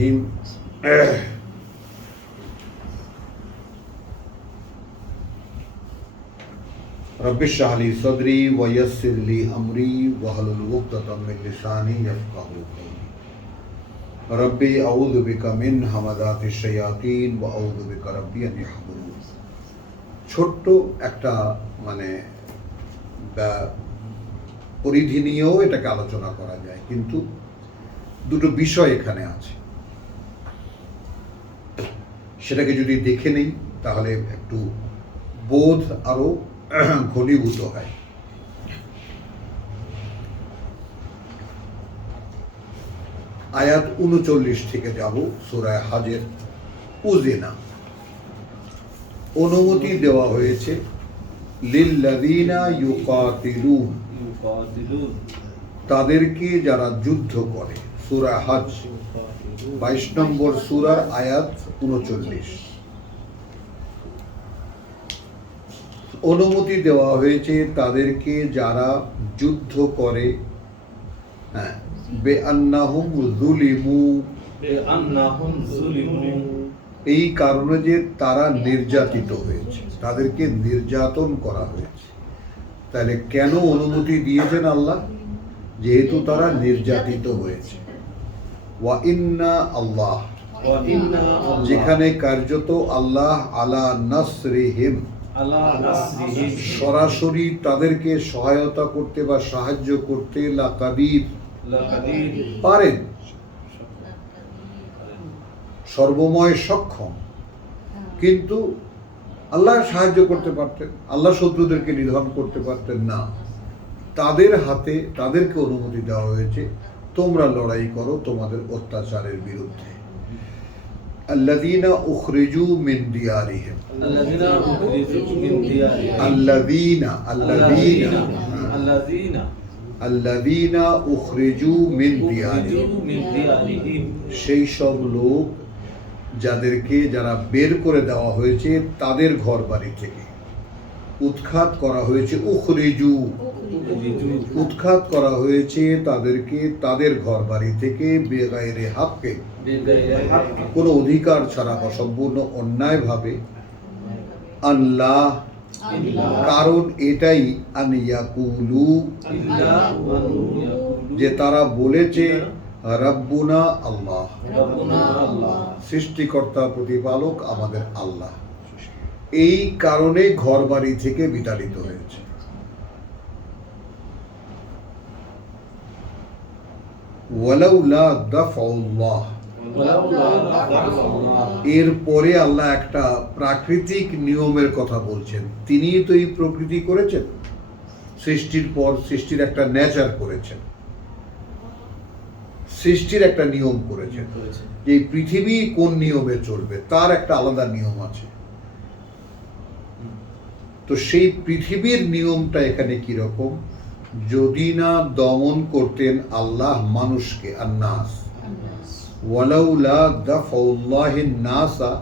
الرحيم رب اشرح لي صدري ويسر لي أمري واحلل عقدة من لساني يفقهوا قولي ربي أعوذ بك من همزات الشياطين وأعوذ بك ربي أن يحضرون। ছোট্ট একটা পরিধি নিয়েও এটাকে আলোচনা করা যায়, কিন্তু দুটো বিষয় এখানে আছে, সেটাকে যদি দেখে নেই তাহলে একটু বোধ আরো ঘনীভূত হয়। আয়াত ৩৯ থেকে যাব, সূরা হজের। উযিনা, অনুমতি দেওয়া হয়েছে, লিল্লাযীনা ইউকাতিলুন, তাদেরকে যারা যুদ্ধ করে। সূরা হজ ২২ নম্বর সূরার আয়াত ৩৯। অনুমতি দেওয়া হয়েছে তাদেরকে যারা যুদ্ধ করে, বেআন্নাহুম যুলিমু, এই কারণে যে তারা নির্যাতিত হয়েছে, তাদেরকে নির্যাতন করা হয়েছে। তাহলে কেন অনুমতি দিয়েছেন আল্লাহ? যেহেতু তারা নির্যাতিত হয়েছে। ওয়া ইন্না আল্লাহ, যেখানে কার্যত আল্লাহ আলা নাসরিহিম, সরাসরি তাদেরকে সহায়তা করতে বা সাহায্য করতে লাকাদির, পারেন, সর্বময় সক্ষম। কিন্তু আল্লাহ সাহায্য করতে পারতেন, আল্লাহ শত্রুদেরকে নিধন করতে পারতেন না। তাদের হাতে তাদেরকে অনুমতি দেওয়া হয়েছে, তোমরা লড়াই করো তোমাদের অত্যাচারের বিরুদ্ধে। আল্লাযীনা উখরিজু মিন দিয়ারিহিম, আল্লাযীনা উখরিজু মিন দিয়ারিহিম, সেই সব লোক যারা বের করে দেওয়া হয়েছে তাদের ঘর বাড়ি থেকে, উৎখাত করা হয়েছে। উখরিজু, উৎখাত করা হয়েছে তাদেরকে তাদের ঘর বাড়ি থেকে, বেগাইরে হাক্কে, কোনো অধিকার ছাড়া বা সম্পূর্ণ অন্যায়ভাবে। আল্লাহ, কারণ এটাই, আন ইয়াকুলু, যে তারা বলেছে, রাব্বুনা আল্লাহ, সৃষ্টিকর্তা প্রতিপালক আমাদের আল্লাহ। এই কারণে ঘর বাড়ি থেকে বিতাড়িত হয়েছে। ওয়ালাউলা দাফউল্লাহ, এরপরে আল্লাহ একটা প্রাকৃতিক নিয়মের কথা বলছেন। তিনিই তো এই প্রকৃতি করেছেন, সৃষ্টির পর সৃষ্টির একটা নেচার করেছেন, সৃষ্টির একটা নিয়ম করেছেন, যে পৃথিবী কোন নিয়মে চলবে তার একটা আলাদা নিয়ম আছে। তো সেই পৃথিবীর নিয়মটা এখানে কিরকম? যদি না দমন করতেন আল্লাহ মানুষকে, আন্নাস, ওয়ালাউলা দাফউল্লাহিন নাসা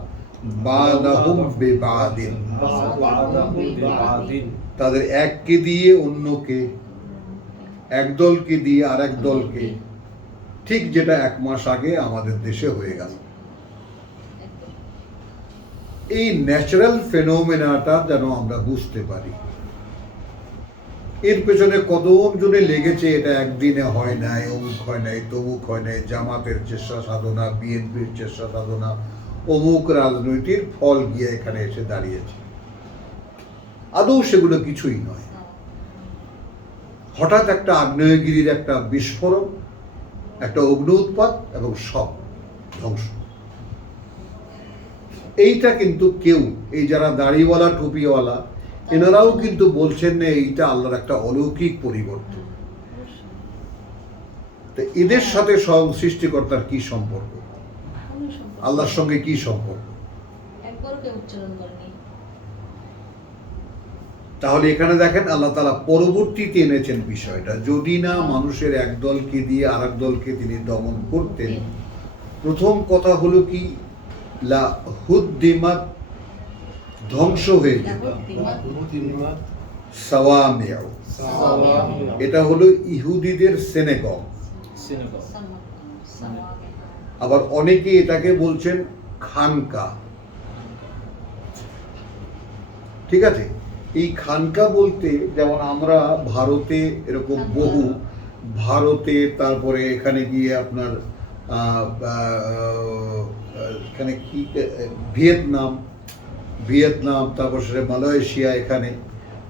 বাদাহুম বিবাদিন, তাদের এককে দিয়ে অন্যকে, একদলকে দিয়ে আরেক দলকে, ঠিক যেটা ১ মাস আগে আমাদের দেশে হয়ে গেল। এই ন্যাচারাল ফেনোমেনাটা যেন আমরা বুঝতে পারি। এর পেছনে কতজনে লেগেছে, এটা একদিনে হয় নাই, অমুক হয় নাই, তমুক হয় নাই, জামাতের চেষ্টা সাধনা, বিএনপির চেষ্টা সাধনা, অমুক রাজনৈতিক ফল গিয়ে এখানে এসে দাঁড়িয়েছে। আদৌ সেগুলো কিছুই নয়। হঠাৎ একটা আগ্নেয়গিরির একটা বিস্ফোরণ, একটা অগ্নি উৎপাত এবং সব ধ্বংস। এইটা কিন্তু কেউ, এই যারা দাড়িওয়ালা টুপিওয়ালা, এনারাও কিন্তু বলছেন না এইটা আল্লাহর একটা অলৌকিক পরিবর্তন। তো এদের সাথে সৃষ্টিকর্তার কি সম্পর্ক? আল্লাহর সঙ্গে কি সম্পর্ক? তাহলে এখানে দেখেন আল্লাহ তাআলা পরবর্তীতে এনেছেন বিষয়টা। যদি না মানুষের এক দলকে দিয়ে আরেক দলকে তিনি দমন করতেন, প্রথম কথা হলো কি, লা হুদ্দিমাত, ধ্বংস হয়ে যেত। সাওয়ামিউ, এটা হলো ইহুদিদের সিনেগগ। আবার অনেকে এটাকে বলছেন খানকা। ঠিক আছে, এই খানকা বলতে যেমন আমরা ভারতে এরকম বহু, ভারতে তারপরে এখানে গিয়ে আপনার এখানে কি ভিয়েতনাম তারপর সেটা মালয়েশিয়া, এখানে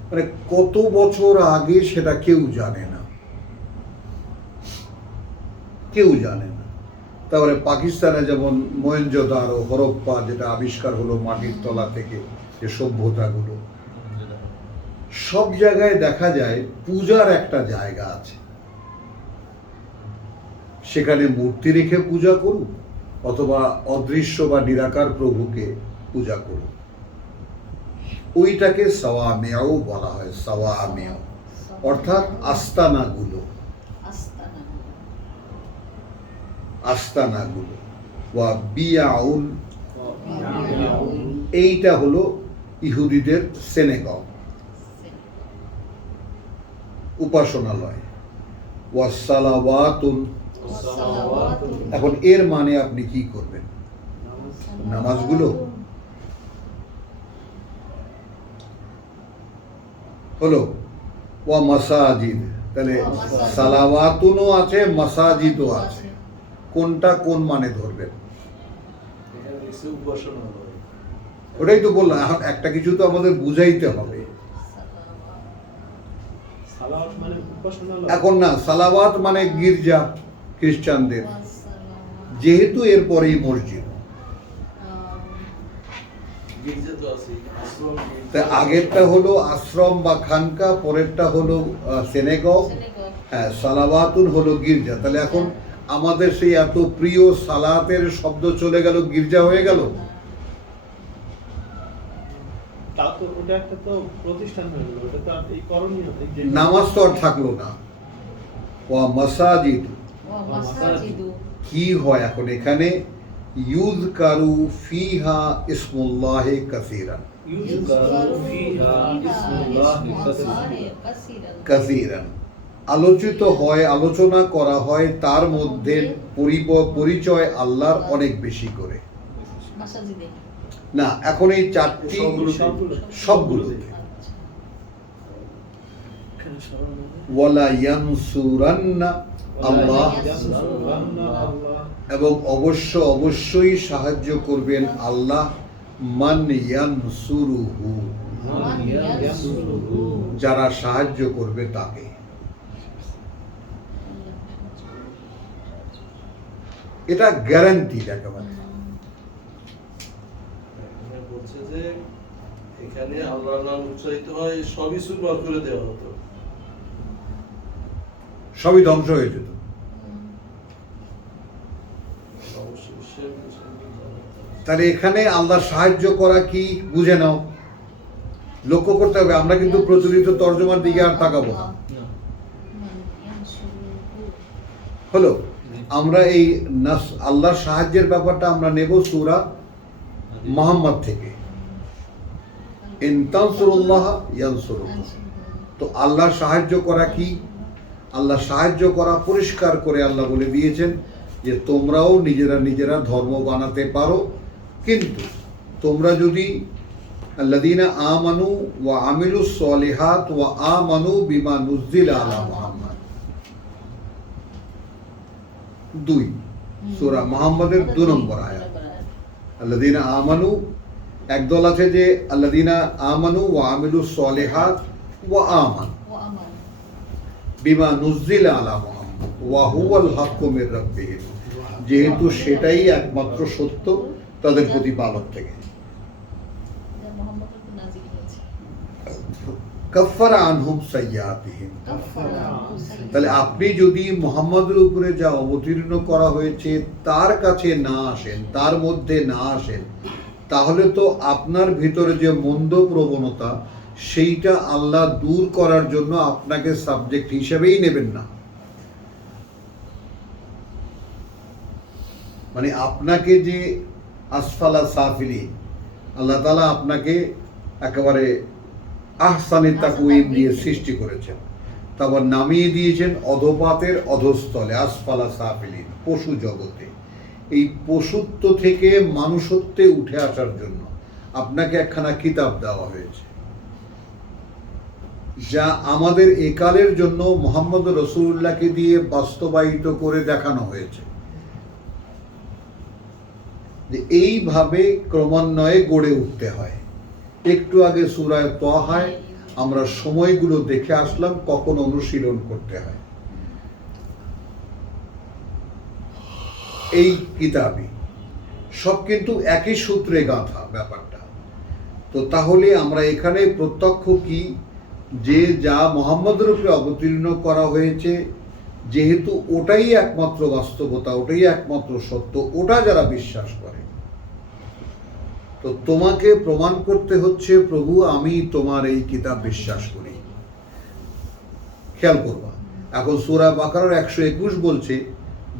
মানে কত বছর আগে সেটা কেউ জানে না, কেউ জানে না। তারপরে পাকিস্তানে যেমন মহেঞ্জোদারো, হরপ্পা যেটা আবিষ্কার হলো মাটির তলা থেকে, যে সভ্যতাগুলো, সব জায়গায় দেখা যায় পূজার একটা জায়গা আছে, সেখানে মূর্তি রেখে পূজা করুন অথবা অদৃশ্য বা নিরাকার প্রভুকে পূজা করুন, ওইটাকে সাওয়ামেও বলা হয়। সাওয়ামেও অর্থাৎ আস্তানাগুলো, আস্তানাগুলো। ওয়া বিয়াউন, এইটা হলো ইহুদিদের সিনেগগ, উপাসনালয়। ওয়া সালাওয়াতুন, এখন এর মানে আপনি কি করবেন? নামাজগুলো হলো। ওয়া মাসাজিদ, তাহলে সালাওয়াতুনও আছে, মাসাজিদও আছে, কোনটা কোন মানে ধরবেন? ওটাই তো বললাম, এখন একটা কিছু তো আমাদের বুঝাইতে হবে। এখন না, সালাওয়াত মানে গির্জা খ্রিস্টানদের, যেহেতু এরপরেই মসজিদ, তা আগেরটা হলো আশ্রম বা খানকা, পরেরটা হলো সিনেগগ। হ্যাঁ, সালাওয়াতুন হলো গির্জা। তাহলে এখন আমাদের সেই এত প্রিয় সালাতের শব্দ চলে গেল, গির্জা হয়ে গেল। নামাজ তো আর থাকলো না। ওয়া মাসাজিদ, কি হয় এখন এখানে? ইউযকারু ফিহা ইসমুল্লাহি কাসীরান, কাসীরান আলোচিত হয়, আলোচনা করা হয়, তার মধ্যে পরিচয় আল্লাহর অনেক বেশি করে। না, এখন এই চারটি সবগুলো ওয়ালা ইয়ানসুরান্না আল্লাহ, এবং অবশ্যই সাহায্য করবেন আল্লাহ, মান ইয়ানসুরুহু, যারা সাহায্য করবে তাকে। এটা গ্যারান্টি একেবারে। বলছে যে এখানে আল্লাহর নাম উচ্চারিত হয়, সবই সুরবার করে দেওয়া হতো, সবই ধ্বংস হয়ে যেত। তাহলে এখানে আল্লাহ সাহায্য করা কি বুঝে নাও, লক্ষ্য করতে হবে। আমরা কিন্তু প্রচলিত তর্জমার দিকে আর তাকাবো না। হলো, আমরা এই আল্লাহর সাহায্যের ব্যাপারটা আমরা নেব সূরা মুহাম্মদ থেকে। ইন তানসুরুল্লাহ ইয়ানসুরুকুম। তো আল্লাহর সাহায্য করা কি? আল্লাহ সাহায্য করা পরিষ্কার করে আল্লাহ বলে দিয়েছেন যে তোমরাও নিজেরা ধর্ম বানাতে পারো, কিন্তু তোমরা যদি আল্লাযীনা আমানু ওয়া আমিলুস সলিহাত ওয়া আমানু বিমা নুযিলা আলা মুহাম্মদ, 2 সূরা মুহাম্মদের 2 নম্বর আয়াত। আল্লাযীনা আমানু, একদল আছে যে আল্লাযীনা আমানু ওয়া আমিলুস সলিহাত ওয়া আমানু বিমা নুযিলা আলা মুহাম্মদ ওয়া হুয়াল হাক্কু মির রাব্বিহিম, যেহেতু সেটাই একমাত্র সত্য তাদের প্রতিপালক থেকে। কাফারা আনহুম সাইয়্যাতিহিম, তাহলে আপনি যদি মুহাম্মদের উপরে যা অবতীর্ণ করা হয়েছে তার কাছে না আসেন, তার মধ্যে না আসেন, তাহলে তো আপনার ভিতরে যে মন্দ প্রবণতা সেইটা আল্লাহ দূর করার জন্য আপনাকে সাবজেক্ট হিসেবেই নেবেন না। মানে আপনাকে যে আসফালা সাফিলিন, আল্লাহ তাআলা আপনাকে একেবারে আহসানে তাকওয়িম দিয়ে সৃষ্টি করেছেন, তারপর নামিয়ে দিয়েছেন অধপাতের অধস্থলে, আসফালা সাফিলিন, পশু জগতে। এই পশুত্ব থেকে মানুষত্বে উঠে আসার জন্য আপনাকে একখানা কিতাব দেওয়া হয়েছে, যা আমাদের একালের জন্য মুহাম্মদ রাসূলুল্লাহকে দিয়ে বাস্তবায়িত করে দেখানো হয়েছে যে এইভাবে ক্রমান্বয়ে গড়ে উঠতে হয়। একটু আগে সূরা তাহায় আমরা সময়গুলো দেখে আসলাম কখন অনুশীলন করতে হয়। এই কিতাবে সব কিন্তু একই সূত্রে গাঁথা ব্যাপারটা। তো তাহলে আমরা এখানে প্রত্যক্ষ কি যে যা মুহাম্মদের উপরে অবতীর্ণ করা হয়েছে, যেহেতু ওটাই একমাত্র বাস্তবতা, ওটাই একমাত্র সত্য, ওটা যারা বিশ্বাস করে, তো তোমাকে প্রমাণ করতে হচ্ছে প্রভু আমি তোমার এই কিতাব বিশ্বাস করি। খেয়াল করবা, এখন সূরা বাকারার 121 বলছে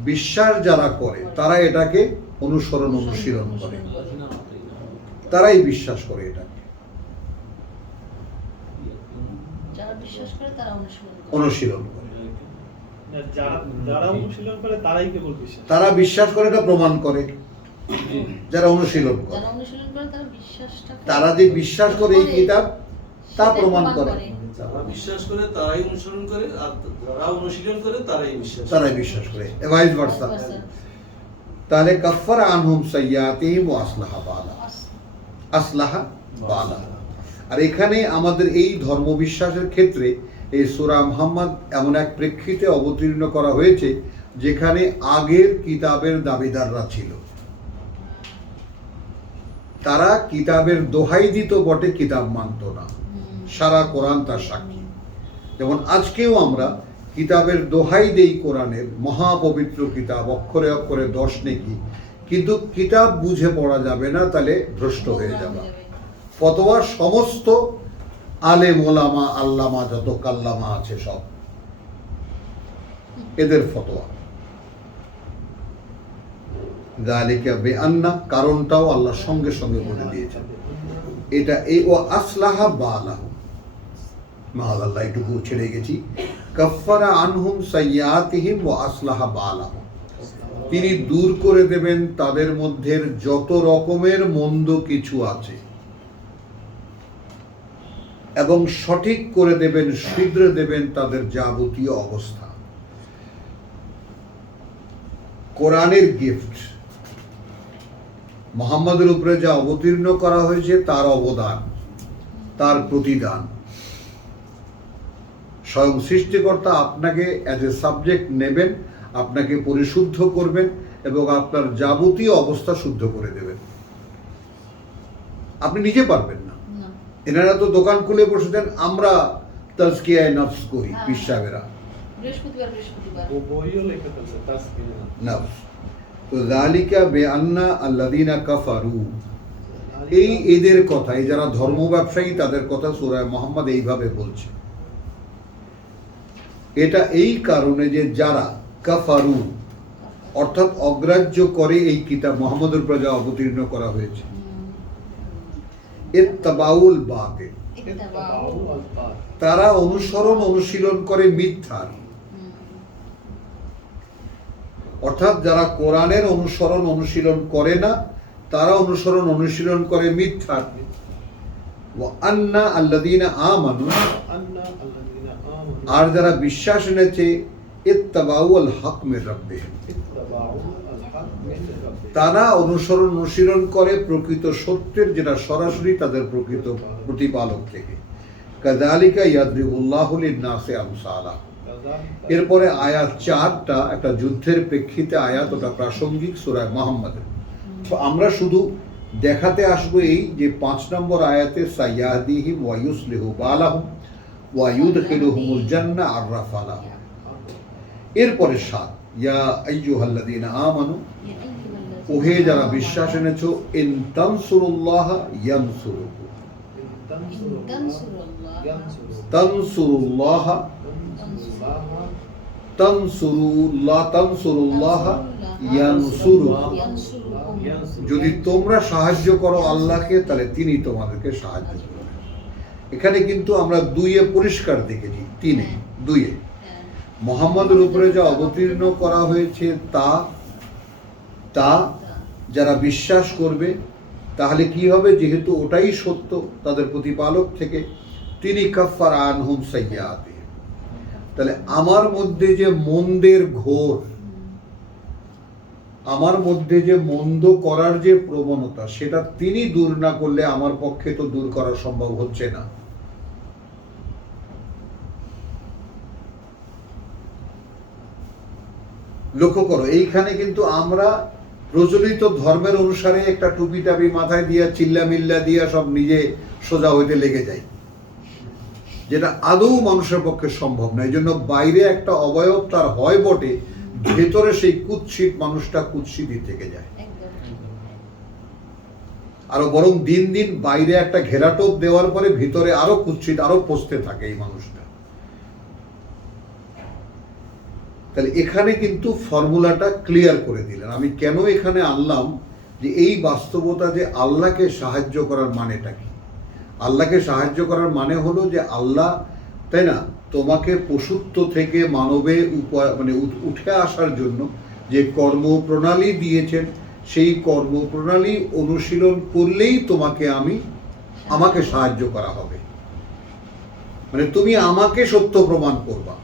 বিশ্বাস যারা করে তারা এটাকে অনুসরণ অনুশীলন করে, তারাই বিশ্বাস করে এটাকে যারা বিশ্বাস করে তারা অনুশীলন করে। যারা অনুশীলন করে তারাই কেবল বিশ্বাস, তারা বিশ্বাস করে এটা প্রমাণ করে। যারা অনুশীলন করে, যারা অনুশীলন করে তারা বিশ্বাসটা, তারা যে বিশ্বাস করে এই কিতাব তা প্রমাণ করে। যারা বিশ্বাস করে তারাই অনুসরণ করে, আর যারা অনুশীলন করে তারাই বিশ্বাস করে, ভাইস ভার্সা। তাহলে কাফারা আনহুম সাইয়্যাতিহিম ওয়া আসলাহা বালা। আর এখানে আমাদের এই ধর্ম বিশ্বাসের ক্ষেত্রে এই সূরা মুহাম্মদ এমন এক প্রেক্ষিতে অবতীর্ণ করা হয়েছে যেখানে আগের কিতাবের দাবিদাররা ছিল। তারা কিতাবের দোহাই দিত বটে, কিতাব মানত না। সারা কোরআন তার সাক্ষী। যেমন আজকেও আমরা কিতাবের দোহাই দেই, কোরআনের মহাপবিত্র কিতাব, অক্ষরে অক্ষরে 10 নেকি, কিন্তু কিতাব বুঝে পড়া যাবে না, তাহলে ভ্রষ্ট হয়ে যাবে। ফতোয়া সমস্ত আলেম ওলামা আল্লামা যত কাল্লামা আছে সব এদের ফতোয়া। যালিকা বিআন্না, কারণটাও আল্লাহ সঙ্গে সঙ্গে বলে দিয়েছেন। এটা এই ও আসলাহা বালাহু, মাআল্লাহ একটু ছেড়ে গেছি, কাফারা আনহুম সাইয়্যাতিহিম ওয়া আসলাহা বালাহু, তিনি দূর করে দেবেন তাদের মধ্যে যত রকমের মন্দ কিছু আছে এবং সঠিক করে দেবেন, শুধরে দেবেন তাদের যাবতীয় অবস্থা। কোরআনের গিফট, মুহাম্মদের উপরে যা অবতীর্ণ করা হয়েছে তার অবদান, তার প্রতিদান। স্বয়ং সৃষ্টিকর্তা আপনাকে অ্যাজ এ সাবজেক্ট নেবেন, আপনাকে পরিশুদ্ধ করবেন এবং আপনার যাবতীয় অবস্থা শুদ্ধ করে দেবেন। আপনি নিজে পারবেন না। এনারা তো দোকান খুলে বসে দেন, আমরা তাজকিয়ায়ে নফস করি, পীর সাহেবেরা বৃহস্পতিবার ও বইও লেখা আছে তাসকিয়া নফস। তো যালিকা বিআন্না আল্লাযীনা কাফারু, এই এদের কথা, এই যারা ধর্ম ব্যবসায়ী তাদের কথা সূরা মুহাম্মদ এইভাবে বলছে। এটা এই কারণে যে যারা কাফারু অর্থাৎ অগ্রাহ্য করে এই কিতাব মুহাম্মদের উপর যা অবতীর্ণ করা হয়েছে, ইত্তাবাউল বাতিল, তারা অনুসরণ অনুশীলন করে মিথ্যার। অর্থাৎ যারা কোরআনের অনুসরণ অনুশীলন করে না তারা অনুসরণ অনুশীলন করে মিথ্যার। ওয়া আন্না আল্লাযীনা আমানু, আর যারা বিশ্বাস এনেছে, ইত্তাবাউল হক মির রাব্বিহিম, তারা অনুসরণ অনুশীলন করে প্রকৃত সত্যের, যেটা সরাসরি তাদের প্রকৃত প্রতিপালক থেকে। কাযালিকা ইয়াদরিবুল্লাহু লিন-নাসি আমসালা। এরপরে আয়াত 4টা একটা যুদ্ধের প্রেক্ষিতে আয়াত, ওটা প্রাসঙ্গিক সূরা মুহাম্মদের। তো আমরা শুধু দেখাতে আসবো এই যে 5 নম্বর আয়াতে সাইয়াহদিহিম ওয়া ইউসলিহু বালাহুম ওয়া ইউদখিলুহুমুল জান্নাহ আররাফা লাহুম। এরপরে 7 ইয়া আইয়ুহাল্লাযীনা আমানু, ওহে যারা বিশ্বাস এনেছো, ইন তানসুরুল্লাহ ইয়ানসুরুকুম, তানসুরুল্লাহ তানসুরুল্লাহ ইয়ানসুরুকুম, যদি তোমরা সাহায্য করো আল্লাহকে তাহলে তিনি তোমাদেরকে সাহায্য করবেন। এখানে কিন্তু আমরা 2-এ পরিষ্কার দেখেছি, 3-এ 2-এ মুহাম্মদের উপরে যা অবতীর্ণ করা হয়েছে তা যারা বিশ্বাস করবে তাহলে কি হবে, যেহেতু ওটাই সত্য তাদের প্রতিপালক থেকে, তিনি কাফার আনহুম সাইয়্যাতিহিম, তাহলে আমার মধ্যে যে মন্দের ঘোর, আমার মধ্যে যে মন্দ করার যে প্রবণতা, সেটা তিনি দূর না করলে আমার পক্ষে তো দূর করা সম্ভব হচ্ছে না। লক্ষ্য করো, এইখানে কিন্তু আমরা প্রচলিত ধর্মের অনুসারে একটা টুপি টাপি মাথায় দিয়া চিল্লা মিল্লা দিয়া সব নিজে সোজা হইতে লেগে যাই, যেটা আদৌ মানুষের পক্ষে সম্ভব না। এই জন্য বাইরে একটা অবয়ব তার হয় বটে, ভেতরে সেই কুৎসিত মানুষটা কুৎসিতই থেকে যায়। আরো বরং দিন দিন বাইরে একটা ঘেরাটোপ দেওয়ার পরে ভিতরে আরো কুৎসিত, আরো পচতে থাকে এই মানুষটা। তাহলে এখানে কিন্তু ফর্মুলাটা ক্লিয়ার করে দিলেন। আমি কেন এখানে আনলাম, যে এই বাস্তবতা যে আল্লাহকে সাহায্য করার মানেটা কি। আল্লাহকে সাহায্য করার মানে হলো যে আল্লাহ, তাই না, তোমাকে পশুত্ব থেকে মানবে মানে উঠে আসার জন্য যে কর্মপ্রণালী দিয়েছেন, সেই কর্মপ্রণালী অনুশীলন করলেই আমাকে সাহায্য করা হবে। মানে তুমি আমাকে সত্য প্রমাণ করবা,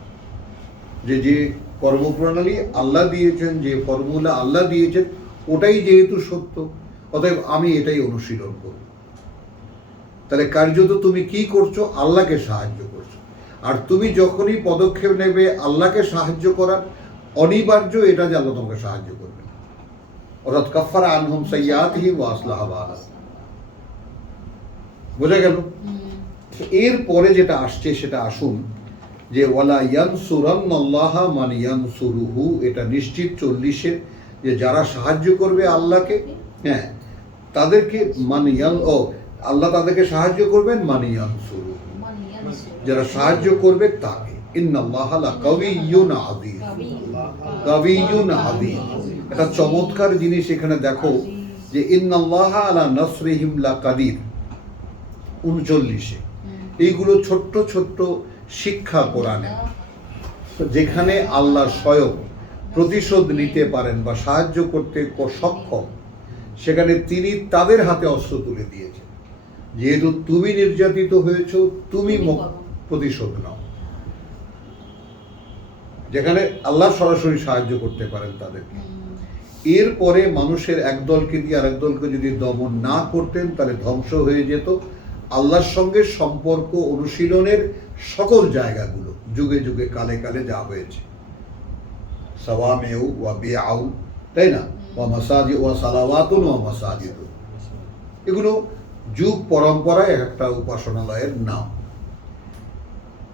যে কর্মপ্রণালী আল্লাহ দিয়েছেন, যে ফর্মুলা আল্লাহ দিয়েছেন, ওটাই যেহেতু সত্য, অতএব আমি এটাই অনুশীলন করব। তাহলে কার্যত তুমি কি করছো, আল্লাহকে সাহায্য করছো। আর তুমি যখনই পদক্ষেপ নেবে আল্লাহকে সাহায্য করার, অনিবার্য এটা যে আল্লাহ তোমাকে সাহায্য করবে, অর্থাৎ কাফারা আনহুম সাইয়্যাতিহিম ওয়া আসলাহা বালাহুম। বোঝা গেল? এরপরে যেটা আসছে সেটা আসুন, যে ওয়ালা ইয়ানসুরান্নাল্লাহা মান ইয়ানসুরুহু, এটা নিশ্চিত 40-এর, যে যারা সাহায্য করবে আল্লাহকে, হ্যাঁ, তাদেরকে আল্লাহ তাদেরকে সাহায্য করবেন, মান ইয়ানসুরুহু, যারা সাহায্য করবে তাকে। ইন্নাল্লাহা লাকাবিয়্যুন আযীজ, কাবিয়্যুন আযীজ। একটা চমৎকার জিনিস এখানে দেখো, যে ইন্নাল্লাহা আলা নাসরিহিম লাকাদির, 39-এ। এইগুলো ছোট্ট ছোট্ট শিক্ষা কোরআনে, যেখানে আল্লাহ স্বয়ং প্রতিশোধ নিতে পারেন বা সাহায্য করতে সক্ষম, সেখানে তিনি তাদের হাতে অস্ত্র তুলে দিয়েছেন। যেহেতু তুমি নির্যাতিত হয়েছ, তুমি প্রতিশোধ নাও। যেখানে আল্লাহ সরাসরি সাহায্য করতে পারেন তাদেরকে। এরপরে মানুষের একদলকে দিয়ে আরেক দলকে যদি দমন না করতেন, তাহলে ধ্বংস হয়ে যেত আল্লাহর সঙ্গে সম্পর্ক অনুশীলনের সকল জায়গাগুলো, যুগে যুগে কালে কালে যা হয়েছে। সাওয়ামেউ ওয়া বিআউ, তাই না, ওয়া মাসাজি ওয়া সালাওয়াতুন ওয়া মাসাজিদ, এগুলো যুগ পরম্পরায় একটা উপাসনালয়ের নাম।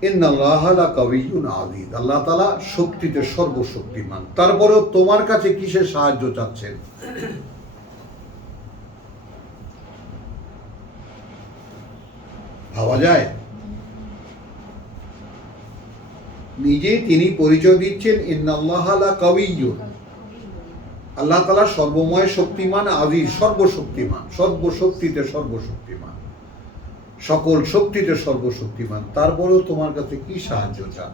ইন্নাল্লাহা লাকাবিয়্যুন আযীজ, আল্লাহ তাআলা শক্তিতে সর্বশক্তিমান। তারপরেও তোমার কাছে কিসের সাহায্য চাচ্ছেন? ভাবা যায়? নিজে তিনি পরিচয় দিচ্ছেন ইন্নাল্লাহা লাকাবিয়্যুন, আল্লাহ তাআলা সর্বময় শক্তিমান, আযীজ সর্বশক্তিমান, সর্বশক্তিতে সর্বশক্তিমান, সকল শক্তিতে সর্বশক্তিমান। তারপরেও তোমার কাছে কি সাহায্য চান?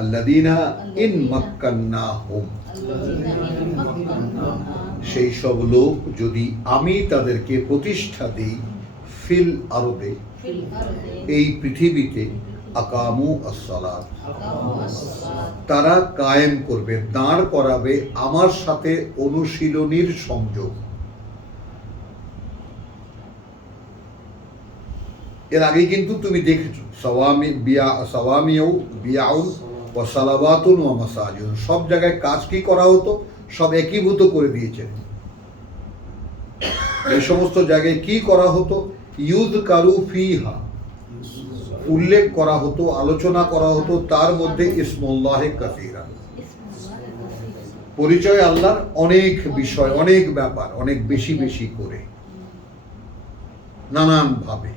আল্লাযীনা ইন মাক্কান্নাহুম, সেই সব লোক যদি আমি তাদেরকে প্রতিষ্ঠা দিই, ফিল আরদে, এই পৃথিবীতে, আকামু আস-সালাত, তারা কায়েম করবে, দাঁড় করাবে আমার সাথে অনুশীলনীর সংযোগ। এর আগে কিন্তু তুমি দেখেছো সাওয়ামিউ বিআউ ওয়া সালাওয়াতুন ওয়া মাসাজিদ, সব জায়গায় কাজ কি করা হতো, সব একীভূত করে দিয়েছেন। এই সমস্ত জায়গায় কি করা হতো, ইউযকারু ফিহা, উল্লেখ করা হতো, আলোচনা করা হতো, তার মধ্যে ইসমুল্লাহি কাসীরা, পরিচয় আল্লাহর অনেক বিষয়, অনেক ব্যাপার, অনেক বেশি বেশি করে, নানান ভাবে।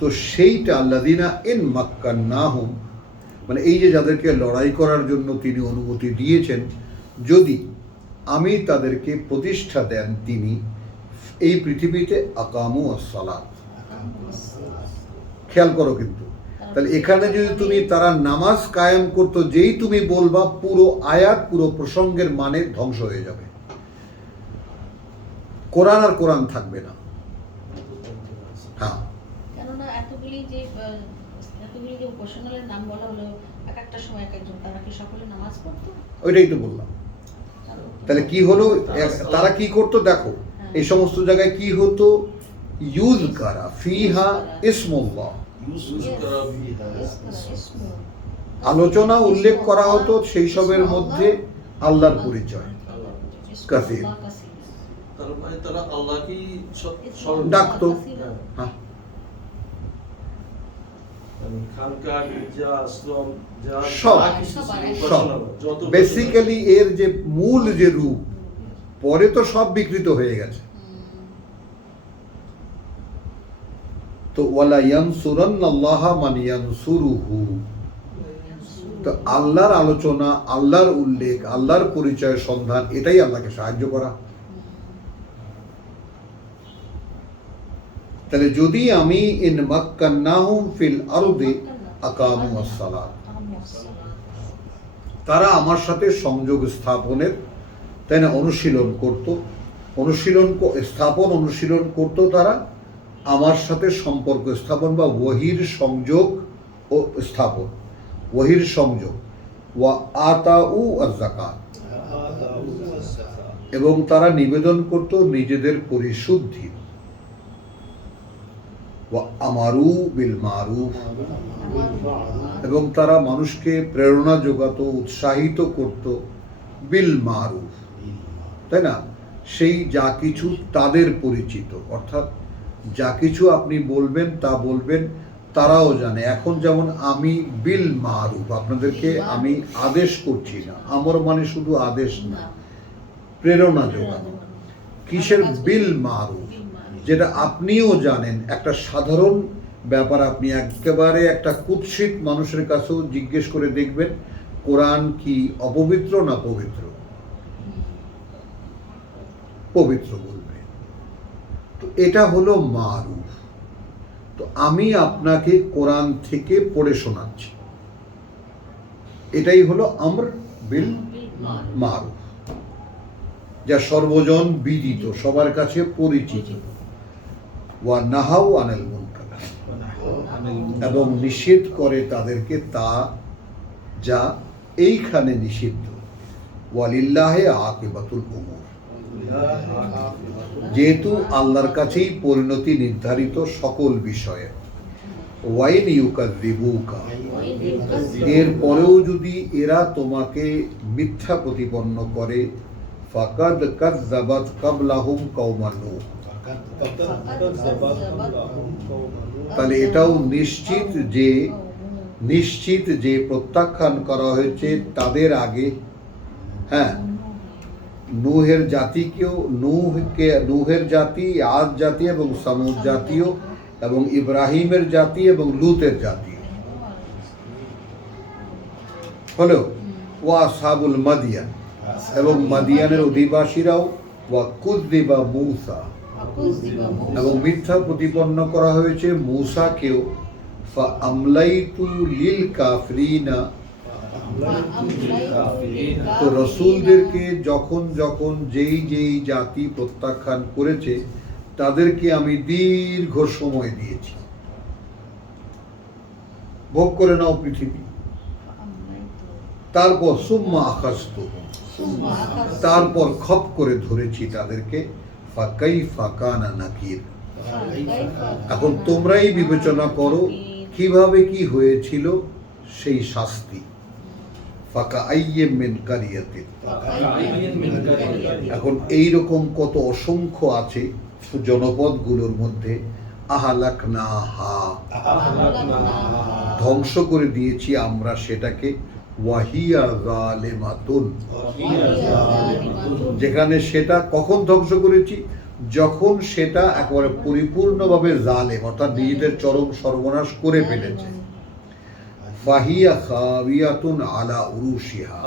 তো সেইটা আল্লাযীনা ইন মাক্কান্নাহুম, মানে এই যে যাদেরকে লড়াই করার জন্য তিনি অনুমতি দিয়েছেন, যদি আমি তাদেরকে প্রতিষ্ঠা দেন তিনি এই পৃথিবীতে, আকামু আস-সালাত, খেয়াল করো কিন্তু তাহলে এখানে যদি তুমি তারা নামাজ কায়েম করতো, যেই তুমি বলবা পুরো আয়াত পুরো প্রসঙ্গের মানে ধ্বংস হয়ে যাবে, কোরআন আর কোরআন থাকবে না। হ্যাঁ, কেননা এতগুলি যে উপাসনালয়ের নাম বলা হলো, এক একটা সময় এক একজন, তারা কি সকলে নামাজ পড়তো? ওইটাই তো বললাম। তাহলে কি হলো, তারা কি করতো দেখো, এই সমস্ত জায়গায় কি হতো, ইউজ করা ফিহা ইসমুল্লাহ, আলোচনা উল্লেখ করা হতো সেই সবের মধ্যে আল্লাহর পরিচয় কাসির তার মানে তারা আল্লাহকেই ডাকতো। হ্যাঁ। হ্যাঁ, খানকা, গির্জা, আশ্রম, যা সব, যা কিছু ছিল, সব উপাসনালয়, যত বেসিক্যালি এর যে মূল যে রূপ, পরে তো সব বিকৃত হয়ে গেছে। তো ওয়ালা ইয়ানসুরান্নাল্লাহা মান ইয়ানসুরুহু, তো আল্লাহর আলোচনা, আল্লাহর উল্লেখ, আল্লাহর পরিচয় সন্ধান, এটাই আল্লাহকে সাহায্য করা। তাহলে যদি আমি ইন মাক্কান্নাহুম ফিল আরদি আকামুস সালাত, তারা আমার সাথে সংযোগ স্থাপনের, তাই না, অনুশীলন করত, অনুশীলন করত তারা আমার সাথে সম্পর্ক স্থাপন বা ওয়াহির সংযোগ ও স্থাপন, ওয়াহির সংযোগ, ওয়া আতাউ আয-যাকাত, এবং তারা নিবেদন করত নিজেদের পরিশুদ্ধি, ওয়া আমারু বিল মারুফ, এবং তারা মানুষকে প্রেরণা যোগাতো, উৎসাহিত করত বিল মারুফ, তাই না, সেই যা কিছু তাদের পরিচিত, অর্থাৎ যা কিছু আপনি বলবেন তা বলবেন তারাও জানে। এখন যেমন আমি বিল মারুফ, আপনাদেরকে আমি আদেশ করছি না, আমর মানে শুধু আদেশ না, প্রেরণা যোগানো। কিসের? বিল মারুফ, যেটা আপনিও জানেন। একটা সাধারণ ব্যাপার, আপনি একেবারে একটা কুৎসিত মানুষের কাছেও জিজ্ঞেস করে দেখবেন কোরআন কি অপবিত্র না পবিত্র, পবিত্র বলবে। তো এটা হলো মারুফ। তো আমি আপনাকে কোরআন থেকে পড়ে শোনাচ্ছি, এটাই হলো আমর বিল মারুফ, যা সর্বজন বিদিত, সবার কাছে পরিচিত। ওয়া নাহাউ আনিল মুনকার, এবং নিষেধ করে তাদেরকে তা যা এইখানে নিষিদ্ধ। ওয়ালিল্লাহি আকিবাতুল উমুর, যেহেতু আল্লাহর কাছেই পরিণতি নির্ধারিত সকল বিষয়ে। ওয়াইন ইউকাযযিবুকা, এর পরেও যদি এরা তোমাকে মিথ্যা প্রতিপন্ন করে, ফাকাদ কাযযাবাত কাবলাহুম কওমান নূহ, তাহলে এটাও নিশ্চিত যে প্রত্যাখ্যান করা হয়েছে তাদের আগে, হ্যাঁ, নূহের জাতিকেও, নূহের জাতি, আদ জাতি এবং সামুদ জাতীয়, এবং ইব্রাহিমের জাতি এবং লূতের জাতি হলো। ওয়া আসহাবুল মাদিয়ান, এবং মাদিয়ানের অধিবাসীরাও। ওয়া কুযযিবা মূসা, এবং মিথ্যা প্রতিপন্ন করা হয়েছে মূসাকেও। ফা আমলাইতু লিল কাফিরিনা, তো রসুলদেরকে যখন যখন যেই জাতি প্রত্যাখ্যান করেছে তাদেরকে আমি দীর্ঘ সময় দিয়েছি, ভোগ করে নাও পৃথিবী। তারপর সুম্মা আখাযতুহুম, তারপর খপ করে ধরেছি তাদেরকে। ফাকাইফা কানা নাকির, এখন তোমরাই বিবেচনা করো কিভাবে কি হয়েছিল সেই শাস্তি। ফাকা আইয়্যিম মিন কারিয়াতিন, এখন এইরকম কত অসংখ্য আছে জনপদগুলোর মধ্যে। আহলাকনাহা, ধ্বংস করে দিয়েছি আমরা সেটাকে। ওয়াহিয়া যালিমাতুন, যেখানে সেটা কখন ধ্বংস করেছি, যখন সেটা একেবারে পরিপূর্ণভাবে জালেম, অর্থাৎ নিজেদের চরম সর্বনাশ করে ফেলেছে। ফাহিয়া খাবিয়াতুন আলা উরুশিহা,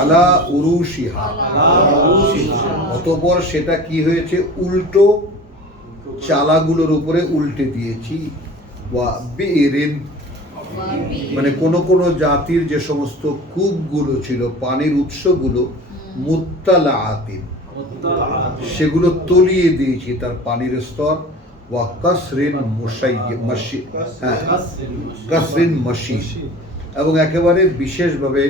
আলা উরুশিহা, অতঃপর সেটা কি হয়েছে, উল্টো চালাগুলোর উপরে উল্টে দিয়েছি। ওয়া বিইরিন, মানে কোন কোন জাতির যে সমস্ত কূপগুলো ছিল, পানির উৎসগুলো, মুত্তালাআতিন, সেগুলো তলিয়ে দিয়েছি, তার পানির স্তর। ওয়া কাসরিন কাসরিন মাশিদ, এবং একেবারে বিশেষভাবে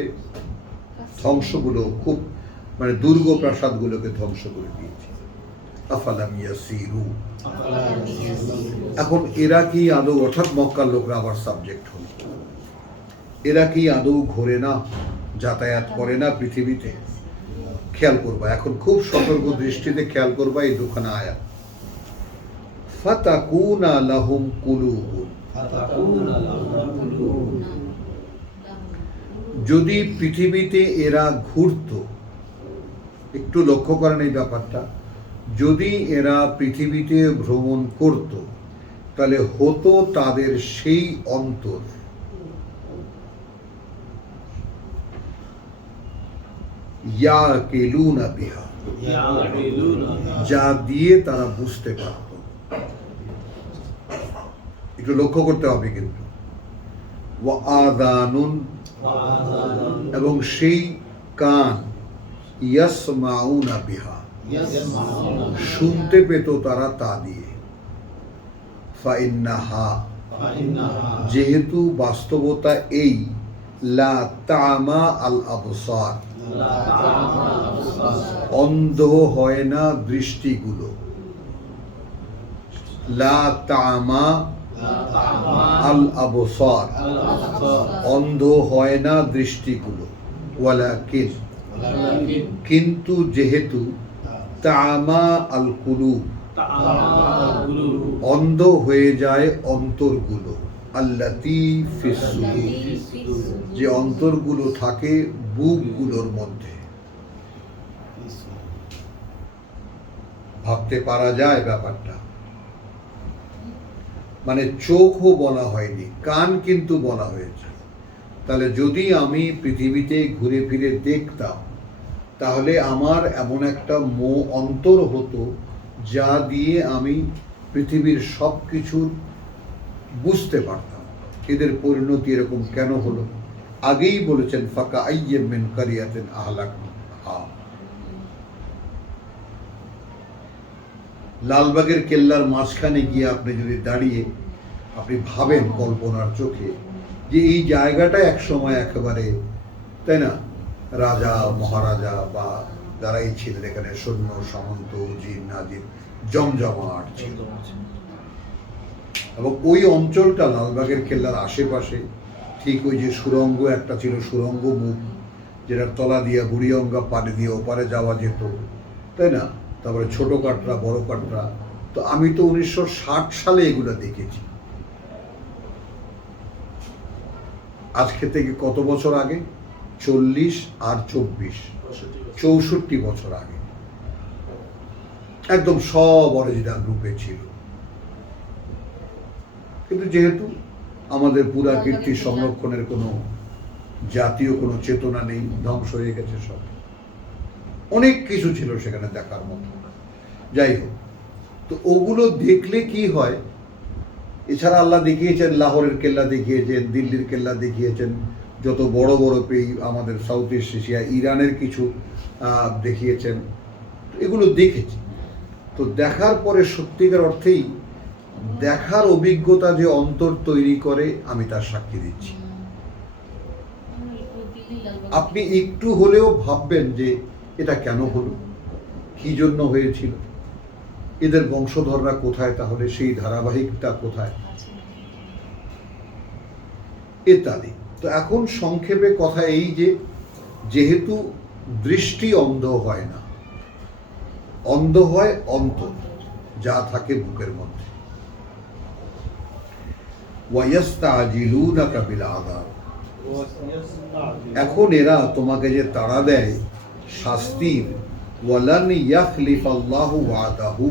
ধ্বংসগুলো খুব, মানে দুর্গ প্রাসাদগুলোকে ধ্বংস করে দিয়েছে। আফালাম ইয়াসিরু, এখন এরা কি আদৌ, অর্থাৎ মক্কার লোকরা আবার সাবজেক্ট হল, এরা কি আদৌ ঘোরে না, যাতায়াত করে না পৃথিবীতে? খেয়াল করবা, এখন খুব সতর্ক দৃষ্টিতে খেয়াল করবা এই দুখানা আয়াত। ফাতাকুনা লাহুম কুলুবুন, যদি পৃথিবীতে এরা ঘুরতো, একটু লক্ষ্য করেন এই ব্যাপারটা, যদি এরা পৃথিবীতে ভ্রমণ করত, তাহলে হতো তাদের সেই অন্তর ইয়াকিলুনা বিহা, যা দিয়ে তারা বুঝতে পারত। একটু লক্ষ্য করতে হবে কিন্তু। ওয়া আযানুন, এবং সেই কান, ইয়াসমাউনা বিহা, শুনতে পেত তারা তা দিয়ে। ফাইন্নাহা, যেহেতু বাস্তবতা এই, লা তামা আল আবসার, অন্ধ হয় না দৃষ্টিগুলো, লা তামা আল আবসার, অন্ধ হয় না দৃষ্টিগুলো। ওয়ালাকিন, কিন্তু যেহেতু, তামা আল কুলুব, অন্ধ হয়ে যায় অন্তরগুলো, আল্লাতী ফিস সুদূর, যে অন্তরগুলো থাকে বুকগুলোর মধ্যে। ভাবতে পারা যায় ব্যাপারটা, মানে চোখও বলা হয়নি, কান কিন্তু বলা হয়েছে। তাহলে যদি আমি পৃথিবীতে ঘুরে ফিরে দেখতাম, তাহলে আমার এমন একটা অন্তর হতো, যা দিয়ে আমি পৃথিবীর সব কিছুর বুঝতে পারতাম। এদের পরিণতি এরকম কেন হলো? আগেই বলেছেন, ফাকা আইয়্যিম মিন কারিয়াতিন আহলাকনাহা। লালবাগের কেল্লার মাঝখানে গিয়ে আপনি যদি দাঁড়িয়ে আপনি ভাবেন কল্পনার চোখে যে এই জায়গাটা একসময় একেবারে, তাই না, রাজা মহারাজা বা যারাই ছিলেন এখানে, সৈন্য সামন্ত জিন নাজির জমজমাট ছিল, এবং ওই অঞ্চলটা লালবাগের কেল্লার আশেপাশে ঠিক ওই যে সুড়ঙ্গ একটা ছিল, সুড়ঙ্গ মুখ, যেটার তলা দিয়ে বুড়িগঙ্গা পাড়ি দিয়ে ওপারে যাওয়া যেত, তাই না, তারপরে ছোট কাটরা, বড় কাটরা। তো আমি তো 1960 সালে এগুলো দেখেছি। আজকে থেকে কত বছর আগে? 40 আর 24, 64 বছর আগে, একদম সব অরিজিনাল রূপে ছিল। কিন্তু যেহেতু আমাদের পুরাকীর্তি সংরক্ষণের কোনো জাতীয় কোনো চেতনা নেই, ধ্বংস হয়ে গেছে সব। অনেক কিছু ছিল সেখানে দেখার মতো। যাই হোক, তো ওগুলো দেখলে কি হয়, এছাড়া আল্লাহ দেখিয়েছেন, লাহোরের কেল্লা দেখিয়েছেন, দিল্লির কেল্লা দেখিয়েছেন, যত বড় বড় আমাদের সাউথ ইস্ট এশিয়া, ইরানের কিছু দেখিয়েছেন। এগুলো দেখেছি, তো দেখার পরে সত্যিকার অর্থেই দেখার অভিজ্ঞতা যে অন্তর তৈরি করে, আমি তার সাক্ষী দিচ্ছি। আপনি একটু হলেও ভাববেন যে এটা কেন হলো, কি জন্য হয়েছিল, এদের বংশধররা কোথায়, তাহলে সেই ধারাবাহিকটা কোথায়, ইত্যাদি। তো এখন সংক্ষেপে কথা এই যে, যেহেতু দৃষ্টি অন্ধ হয় না, অন্ধ হয় অন্তর, যা থাকে বুকের মধ্যে। ওয়ায়াস্তাজিলুনাকা বিল আযাব, এখন এরা তোমাকে যে তাড়া দেয় শাস্তির, ওয়ালান ইয়াখলিফাল্লাহু ওয়াদাহু,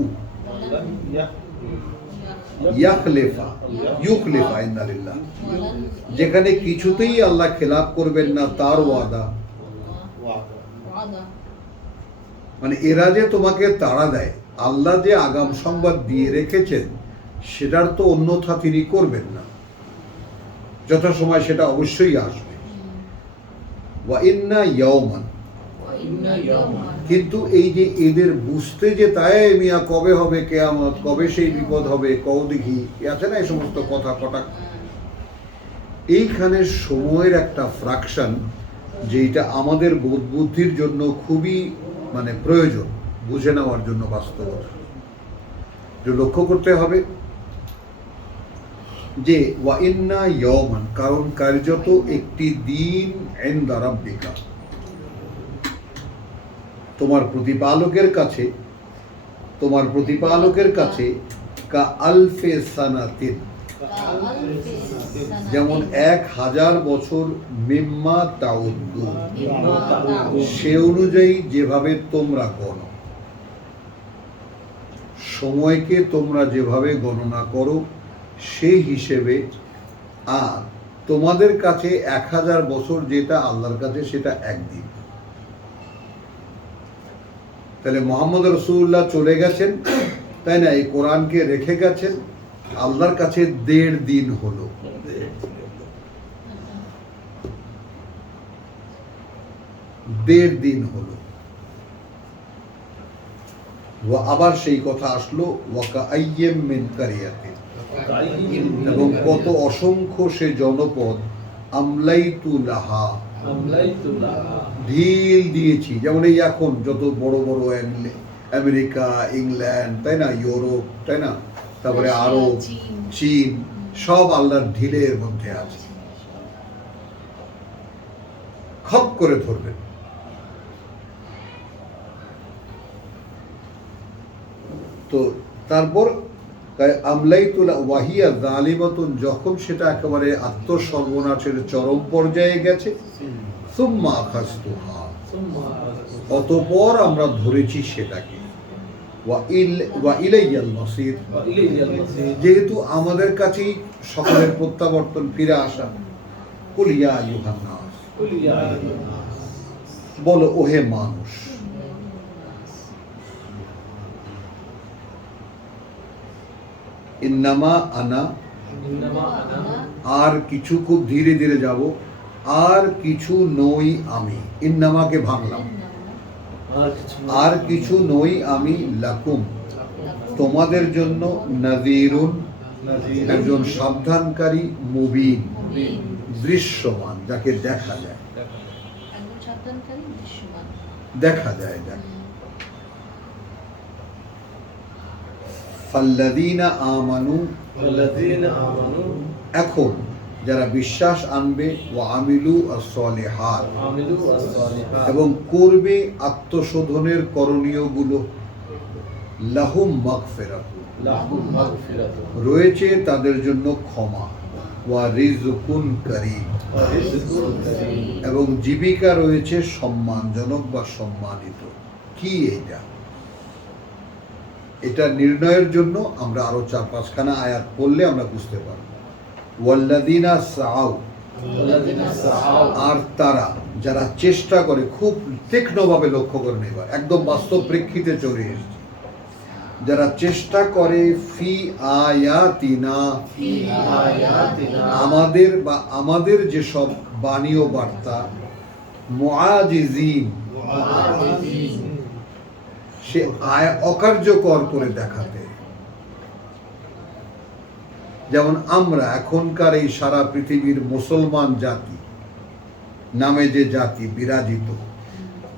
ইউখলিফা ইন্না লিল্লাহ, যেখানে কিছুতেই আল্লাহ খেলাফ করবেন না তার ওয়াদা। মানে এরা যে তোমাকে তাড়া দেয়, আল্লাহ যে আগাম সংবাদ দিয়ে রেখেছেন সেটার তো অন্যথা তিনি করবেন না, যথাসময় সেটা অবশ্যই আসবে। ওয়া ইন্না ইয়াওমান, কিন্তু এই যে এদের বুঝতে যে তাই মিয়া কবে হবে কেয়ামত, কবে সেই বিপদ হবে, কও দেখি আছে না এই সমস্ত কথা কটাক, এইখানে সময়ের একটা ফ্র্যাকশন যেটা আমাদের বোধ বুদ্ধির জন্য খুবই মানে প্রয়োজন বুঝে নেওয়ার জন্য, বাস্তবতা যে লক্ষ্য করতে হবে যে ওয়া ইন্না ইয়াওমান, কারণ কার্যত একটি দিন ইনদা রাব্বিকা, তোমার প্রতিপালকের কাছে কা আলফে সানাতিন, যেমন 1000 বছর, মিম্মা তাউদ্দু, সে অনুযায়ী যেভাবে তোমরা গণো, সময়কে তোমরা যেভাবে গণনা করো সেই হিসেবে, আর তোমাদের কাছে 1000 বছর যেটা আল্লাহর কাছে সেটা একদিন। তাহলে মোহাম্মদ রাসূলুল্লাহ চলে গেছেন, তাই না, এই কোরআনকে রেখে গেছেন, আল্লাহর কাছে 1.5 দিন হলো। আবার সেই কথা আসলো ওয়াকা আইয়্যিম মিন কারিয়াতিন, এবং কত অসংখ্য সে জনপদ, আমলাইতু লাহা, ঢিল দিয়েছি, যেমন এই এখন যত বড় বড় আমেরিকা, ইংল্যান্ড, তাই না, ইউরোপ, তাই না, তারপরে আরব, চীন, সব আল্লাহর ঢিলের মধ্যে আছে, খপ করে ধরবেন। তো তারপর আমলাইতুলা ওয়াহিয়া জালিমাতুন, যখন সেটা একেবারে আত্মসর্বনাশের চরম পর্যায়ে গেছে, সুম্মা আখাযতুহা, অতঃপর আমরা ধরেছি সেটাকে, ওয়া ইলাইয়াল মাসির, যেহেতু আমাদের কাছেই সকলের প্রত্যাবর্তন, ফিরে আসা। কুল ইয়া আইয়ুহান নাস, বলো ওহে মানুষ, ইন্নামা আনা, আর কিছু, খুব ধীরে ধীরে যাব, আর কিছু নই আমি, ইন্নামাকে ভাঙলাম, আর কিছু নই আমি, লাকুম, তোমাদের জন্য, নাযীরুন, একজন সাবধানকারী, মুবিন, দৃশ্যমান, যাকে দেখা যায়, দেখা যায়। ফাল্লাযীনা আমানু, এখন যারা বিশ্বাস আনবে, ওয়া আমিলু আস-সালিহাত, এবং করবে আত্মশোধনের করণীয়গুলো, লাহুম মাগফিরাতুন, রয়েছে তাদের জন্য ক্ষমা, ওয়া রিজকুন কারীম, এবং জীবিকা রয়েছে সম্মানজনক বা সম্মানিত। কি এটা নির্ণয়ের জন্য আমরা আরো 4-5খানা আয়াত পড়লে আমরা বুঝতে পারব। ওয়াল্লাযীনা সাআউ, আর তারা যারা চেষ্টা করে, খুব তীক্ষ্ণভাবে লক্ষ্য করে নেবার, একদম বাস্তব প্রেক্ষিতে চলে এসেছে, যারা চেষ্টা করে, ফি আয়াতিনা, আমাদের যেসব বাণী ও বার্তা, মুআজিজিন, সে অকার্যকর করে দেখাতে। যেমন আমরা এখনকার এই সারা পৃথিবীর মুসলমান জাতি নামে যে জাতি বিরাজিত,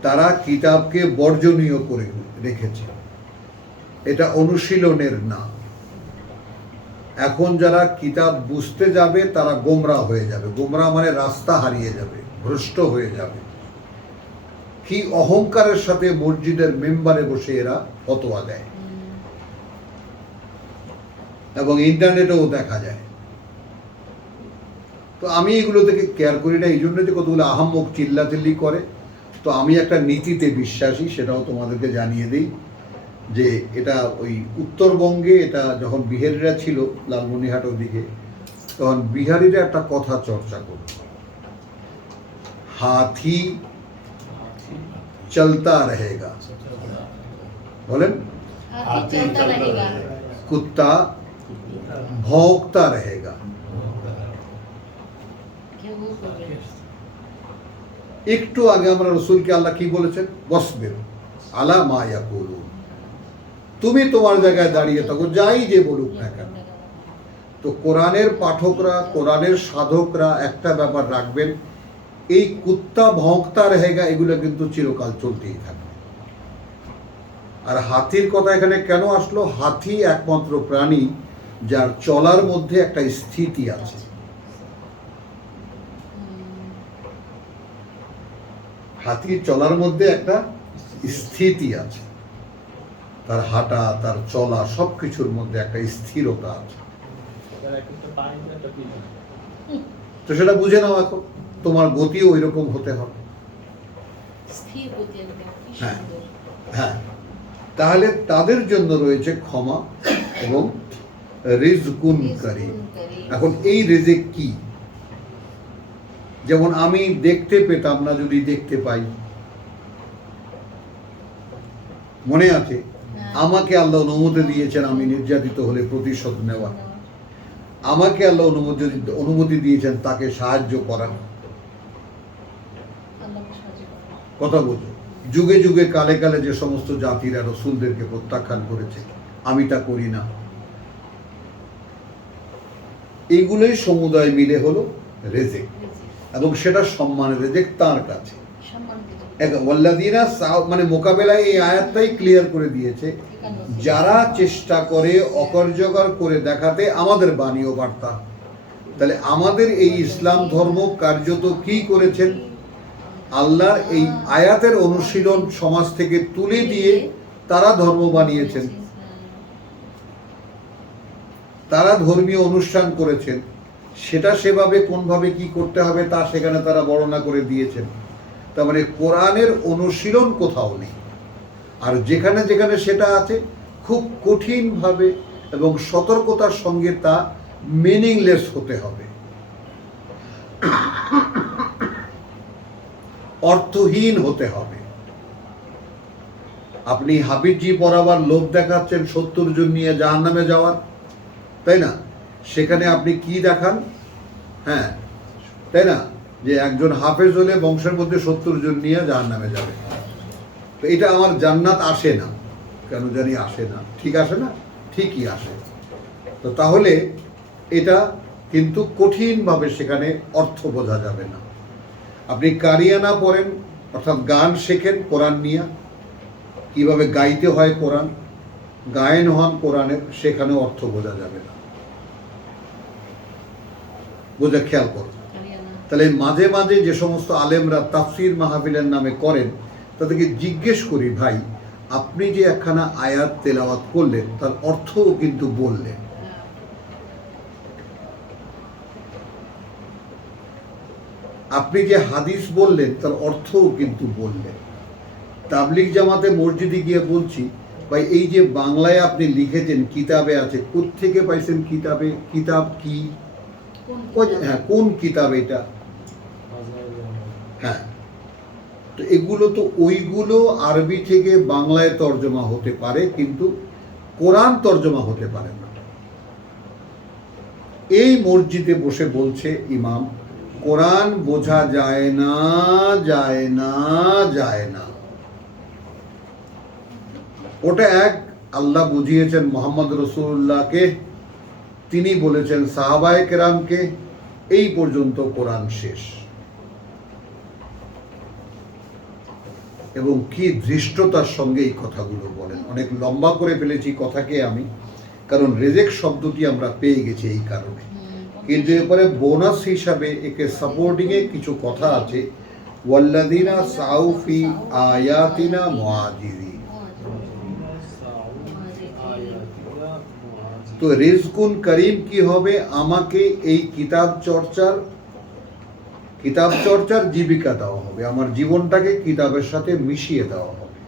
তারা কিতাবকে বর্জনীয় করে রেখেছে, এটা অনুশীলনের না। এখন যারা কিতাব বুঝতে যাবে তারা গোমরা হয়ে যাবে, গোমরা মানে রাস্তা হারিয়ে যাবে, ভ্রষ্ট হয়ে যাবে। কি অহংকারের সাথে মসজিদের মেম্বারে বসে এরা ফতোয়া দেয়, এবং ইন্টারনেটেও দেখা যায়। তো আমি এগুলো থেকে কেয়ার করি না, এই জন্য যে কতগুলো আহাম্মক চিল্লাচিল্লি করে। তো আমি একটা নীতিতে বিশ্বাসী, সেটাও তোমাদেরকে জানিয়ে দিই, যে এটা ওই উত্তরবঙ্গে, এটা যখন বিহারিরা ছিল লালমনিরহাট ওদিকে, তখন বিহারিরা একটা কথা চর্চা করত, হাতি চলতা রহেগা, বলেন, কুত্তা भौंकता रहेगा। কেউ করবে না। একটু আগে আমরা রসুলকে আল্লাহ কি বলেছেন, ওয়াসবির আলা মা ইয়াকুলুন, তুমি তোমার জায়গায় দাঁড়িয়ে থাকো, যাই যে বলুক না কেন। তো কোরআনের পাঠকরা, কোরআনের সাধকরা একটা ব্যাপার রাখবেন, এই কুত্তা ভौंकता रहेगा এগুলো কিন্তু চিরকাল চলতেই থাকবে। আর হাতির কথা এখানে কেন আসলো? হাতি একমাত্র প্রাণী যার চলার মধ্যে একটা স্থিতি আছে। হাতির চলার মধ্যে একটা স্থিতি আছে, তার হাঁটা, তার চলা, সবকিছুর মধ্যে একটা স্থিরতা আছে। এবার একটা পানি একটা পিছন। তো সেটা বুঝে নাও, এখন তোমার গতিও ওই রকম হতে হবে। স্থির গতি একদম, কি হ্যাঁ। সুন্দর। হ্যাঁ, তাহলে তাদের জন্য রয়েছে ক্ষমা এবং রিজকুন কারীম। এখন এই রিজিক কি? যেমন আমি দেখতে পেতাম না, যদি দেখতে পাই, মনে আছে আমাকে আল্লাহ অনুমতি দিয়েছেন আমি নির্যাতিত হলে প্রতিশোধ নেওয়া, আমাকে আল্লাহ অনুমতি দিয়েছেন তাকে সাহায্য করার। আল্লাহকে সাহায্য করো। কথা বলছো, যুগে যুগে কালে কালে যে সমস্ত জাতিরা রসুলদেরকে প্রত্যাখ্যান করেছে, আমি তা করি না। এইগুলোই সমুদায় মিলে হলো রেজেক, এবং সেটা সম্মানের রেজেক তার কাছে। ওয়াল্লাযীনা মানে মোকাবেলায় এই আয়াতটাই ক্লিয়ার করে দিয়েছে, যারা চেষ্টা করে অকার্যকর করে দেখাতে আমাদের বাণী ও বার্তা। তাহলে আমাদের এই ইসলাম ধর্ম কার্যত কি করেছেন? আল্লাহর এই আয়াতের অনুশীলন সমাজ থেকে তুলে দিয়ে তারা ধর্ম বানিয়েছেন, তারা ধর্মীয় অনুষ্ঠান করেছেন, সেটা সেভাবে কোনভাবে কি করতে হবে তা সেখানে তারা বর্ণনা করে দিয়েছেন। তার মানে কোরআনের অনুশীলন কোথাও নেই। আর যেখানে যেখানে সেটা আছে, খুব কঠিনভাবে এবং সতর্কতার সঙ্গে তা মিনিংলেস হতে হবে, অর্থহীন হতে হবে। আপনি হাফিজি পড়াবার লোভ দেখাচ্ছেন 70 জন নিয়ে জাহান্নামে যাওয়ার, তাই না? সেখানে আপনি কি দেখান? হ্যাঁ, তাই না, যে একজন হাফেজ হলে বংশের মধ্যে 70 জন নিয়ে জাহান্নামে যাবে। তো এটা আমার জান্নাত আসে না, কেন জানি আসে না। ঠিক আসে না? ঠিকই আসে। তো তাহলে এটা কিন্তু কঠিনভাবে সেখানে অর্থ বোঝা যাবে না। আপনি কারিয়ানা পড়েন, অর্থাৎ গান শেখেন কোরআন নিয়ে, কিভাবে গাইতে হয় কোরআন, গায়েন হন কোরআনের, সেখানেও অর্থ বোঝা যাবে না। বোঝা খেয়াল করুন। তাহলে মাঝে মাঝে যে সমস্ত আলেমরা তাফসির মাহফিলের নামে করেন, তাদেরকে জিজ্ঞেস করি, ভাই আপনি যে একখানা আয়াত তেলাওয়াত করলেন তার অর্থও কিন্তু বললেন, আপনি যে হাদিস বললেন তার অর্থও কিন্তু বললেন। তাবলিগ জামাতে মসজিদে গিয়ে বলছি, ভাই এই যে বাংলায় আপনি লিখেছেন, কিতাবে আছে, কোত্থেকে পাইছেন? কিতাবে, কিতাব কি? হ্যাঁ, কোন কিতাব এটা? হ্যাঁ, তো এগুলো তো ওইগুলো আরবি থেকে বাংলায় তর্জমা হতে পারে, কিন্তু কোরআন তর্জমা হতে পারে না। এই মসজিদে বসে বলছে ইমাম, কোরআন বোঝা যায় না, যায় না, যায় না। ওটা এক আল্লাহ বুঝিয়েছেন মোহাম্মদ রসুল্লাহকে, তিনি বলেছেন সাহাবায়ে কেরামকে, এই পর্যন্ত কোরআন শেষ। এবং কি ধৃষ্টতার সঙ্গে এই কথাগুলো বলেন। অনেক লম্বা করে ফেলেছি কথাকে আমি, কারণ রেজেক শব্দটি আমরা পেয়ে গেছি এই কারণে। কিন্তু এরপরে বোনাস হিসাবে একে সাপোর্টিংয়ে কিছু কথা আছে, ওয়াল্লাযীনা সাউ ফি আয়াতিনা মুআজিজিন। তো রিজকুন করিম কি হবে? আমাকে এই কিতাব চর্চার জীবিকা দেওয়া হবে, আমার জীবনটাকে কিতাবের সাথে মিশিয়ে দেওয়া হবে।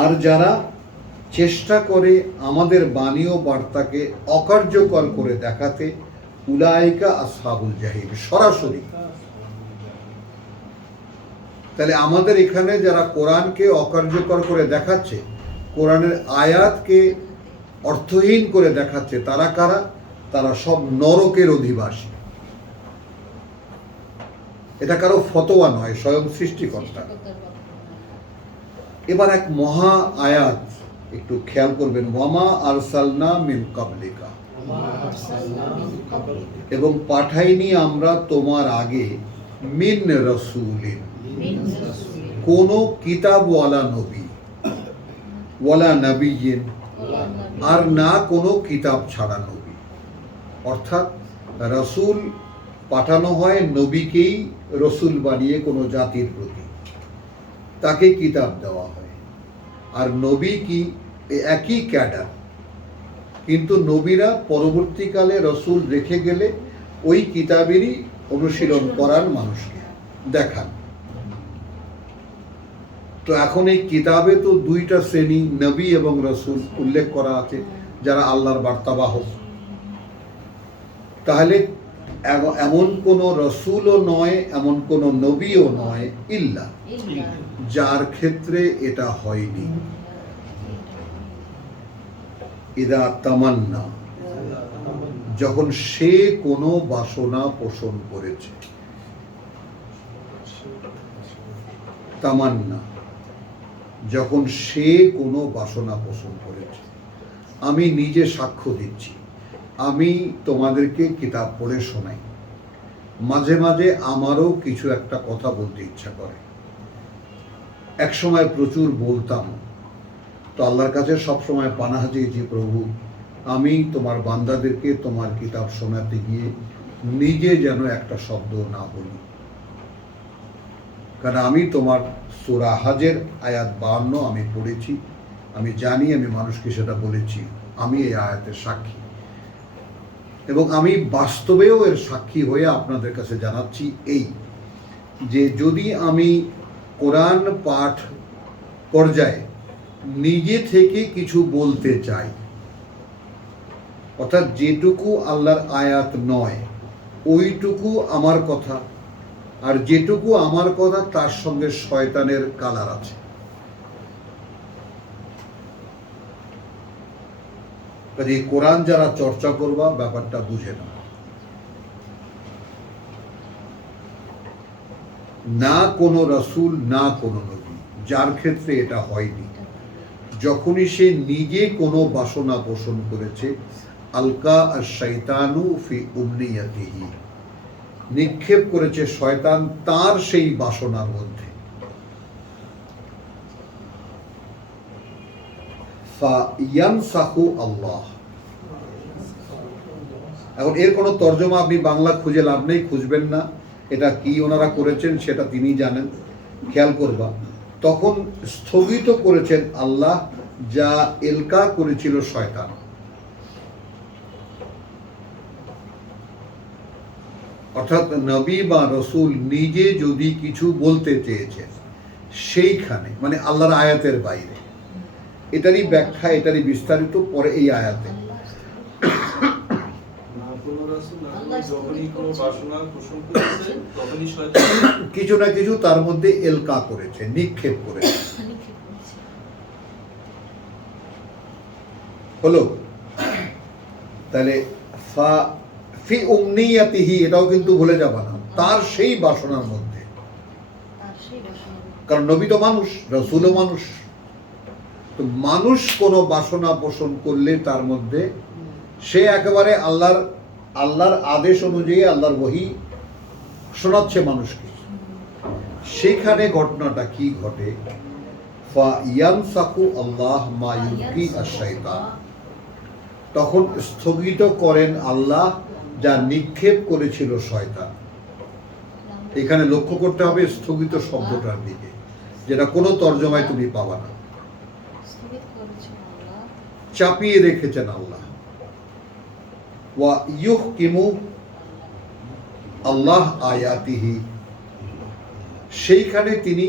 আর যারা চেষ্টা করে আমাদের বাণী ও বার্তাকে অকার্যকর করে দেখাতে, উলাইকা আসহাবুল জাহিম, সরাসরি। তাহলে আমাদের এখানে যারা কোরআনকে অকার্যকর করে দেখাচ্ছে, কোরআনের আয়াতকে অর্থহীন করে দেখাচ্ছে। তারা কারা? তারা সব নরকের অধিবাসী। এটা কারো ফতোয়া নয়, স্বয়ং সৃষ্টিকর্তা। সৃষ্টিকর্তার কথা। এবার এক মহা আয়াত একটু খেয়াল করবেন, ওয়ামা আরসালনা মিন কাবলিকা, এবং পাঠাইনি আমরা তোমার আগে মিন রাসূলিন, কোন কিতাবওয়ালা নবী, ওয়ালা নবিয়্যিন, আর না কোনো কিতাব ছাড়া নবী। অর্থাৎ রাসূল পাঠানো হয় নবীকেই রসুল বানিয়ে কোনো জাতির প্রতি, তাকে কিতাব দেওয়া হয়। আর নবী কি একই ক্যাডার, কিন্তু নবীরা পরবর্তীকালে রসুল রেখে গেলে ওই কিতাবেরই অনুশীলন করার মানুষকে দেখান। তো এখন এই কিতাবে তো দুইটা শ্রেণী, নবী এবং রসুল উল্লেখ করা আছে, যারা আল্লাহর বার্তাবাহক। তাহলে এমন কোন রসুলও নয়, এমন কোন নবীও নয় ইল্লা, যার ক্ষেত্রে এটা হয়নি। ইদা তামান্না, যখন সে কোনো বাসনা পোষণ করেছে। তামান্না, যখন সে কোনো বাসনা পোষণ করেছে। আমি নিজে সাক্ষ্য দিচ্ছি, আমি তোমাদেরকে কিতাব পড়ে শোনাই, মাঝে মাঝে আমারও কিছু একটা কথা বলতে ইচ্ছা করে। এক সময় প্রচুর বলতাম, তো আল্লাহর কাছে সবসময় পানাহ চেয়েছি, প্রভু আমি তোমার বান্দাদেরকে তোমার কিতাব শোনাতে গিয়ে নিজে যেন একটা শব্দ না বলি। কারণ আমি তোমার সূরা হজের আয়াত 52 আমি পড়েছি, আমি জানি, আমি মানুষকে সেটা বলেছি, আমি এই আয়াতের সাক্ষী, এবং আমি বাস্তবেও এর সাক্ষী হয়ে আপনাদের কাছে জানাচ্ছি এই যে যদি আমি কোরআন পাঠ পর্যায়ে নিজে থেকে কিছু বলতে চাই, অর্থাৎ যেটুকু আল্লাহর আয়াত নয় ওইটুকু আমার কথা, আর যেটুকু আমার কথা তার সঙ্গে শয়তানের কালার আছে, এই কোরআন যারা চর্চা করবা ব্যাপারটা বুঝে না। না কোনো রাসূল, না কোনো নবী, যার ক্ষেত্রে এটা হয়নি। যখনই সে নিজে কোনো বাসনা পোষণ করেছে, আলকা আশ-শাইতানু ফি উমনিয়াতিহি, নিক্ষেপ করেছে শয়তান তার সেই বাসনার মধ্যে। ফায়ানসাখু আল্লাহ। এখন এর কোনো তর্জমা আপনি বাংলা খুঁজে লাভ নেই, খুঁজবেন না, এটা কি ওনারা করেছেন সেটা তিনি জানেন। খেয়াল করবা, তখন স্থগিত করেছেন আল্লাহ যা এলকা করেছিল শয়তান। অর্থাৎ নবী বা রসুল নিজে যদি কিছু বলতে চেয়েছেন সেইখানে, মানে আল্লাহর আয়াতের বাইরে, এটারই ব্যাখ্যা, এটারই বিস্তারিত পরে এই আয়াতে। কিছু না কিছু তার মধ্যে এলকা করেছে, নিক্ষেপ করেছে। হলো তাহলে ফি উমনিয়াতিহি, এটাও কিন্তু ভুলে যাবা না, তার সেই বাসনার মধ্যে। কারণ নবী তো মানুষ, রাসূলও মানুষ। তো মানুষ কোনো বাসনা পোষণ করলে তার মধ্যে সে একেবারে আল্লাহর আদেশ অনুযায়ী আল্লাহর ওহী শোনাচ্ছে মানুষকে। সেখানে ঘটনাটা কি ঘটে? ফায়ানসাখু আল্লাহ মা ইউলকি আশ-শাইতান, তখন স্থগিত করেন আল্লাহ যা নিক্ষেপ করেছিল শয়তান। এখানে লক্ষ্য করতে হবে স্থগিত শব্দটার দিকে, যেটা কোনো তর্জমায় তুমি পাবা না। চাপিয়ে রেখেছেন আল্লাহ। ওয়া ইউহকিমু আল্লাহ আয়াতিহি, সেইখানে তিনি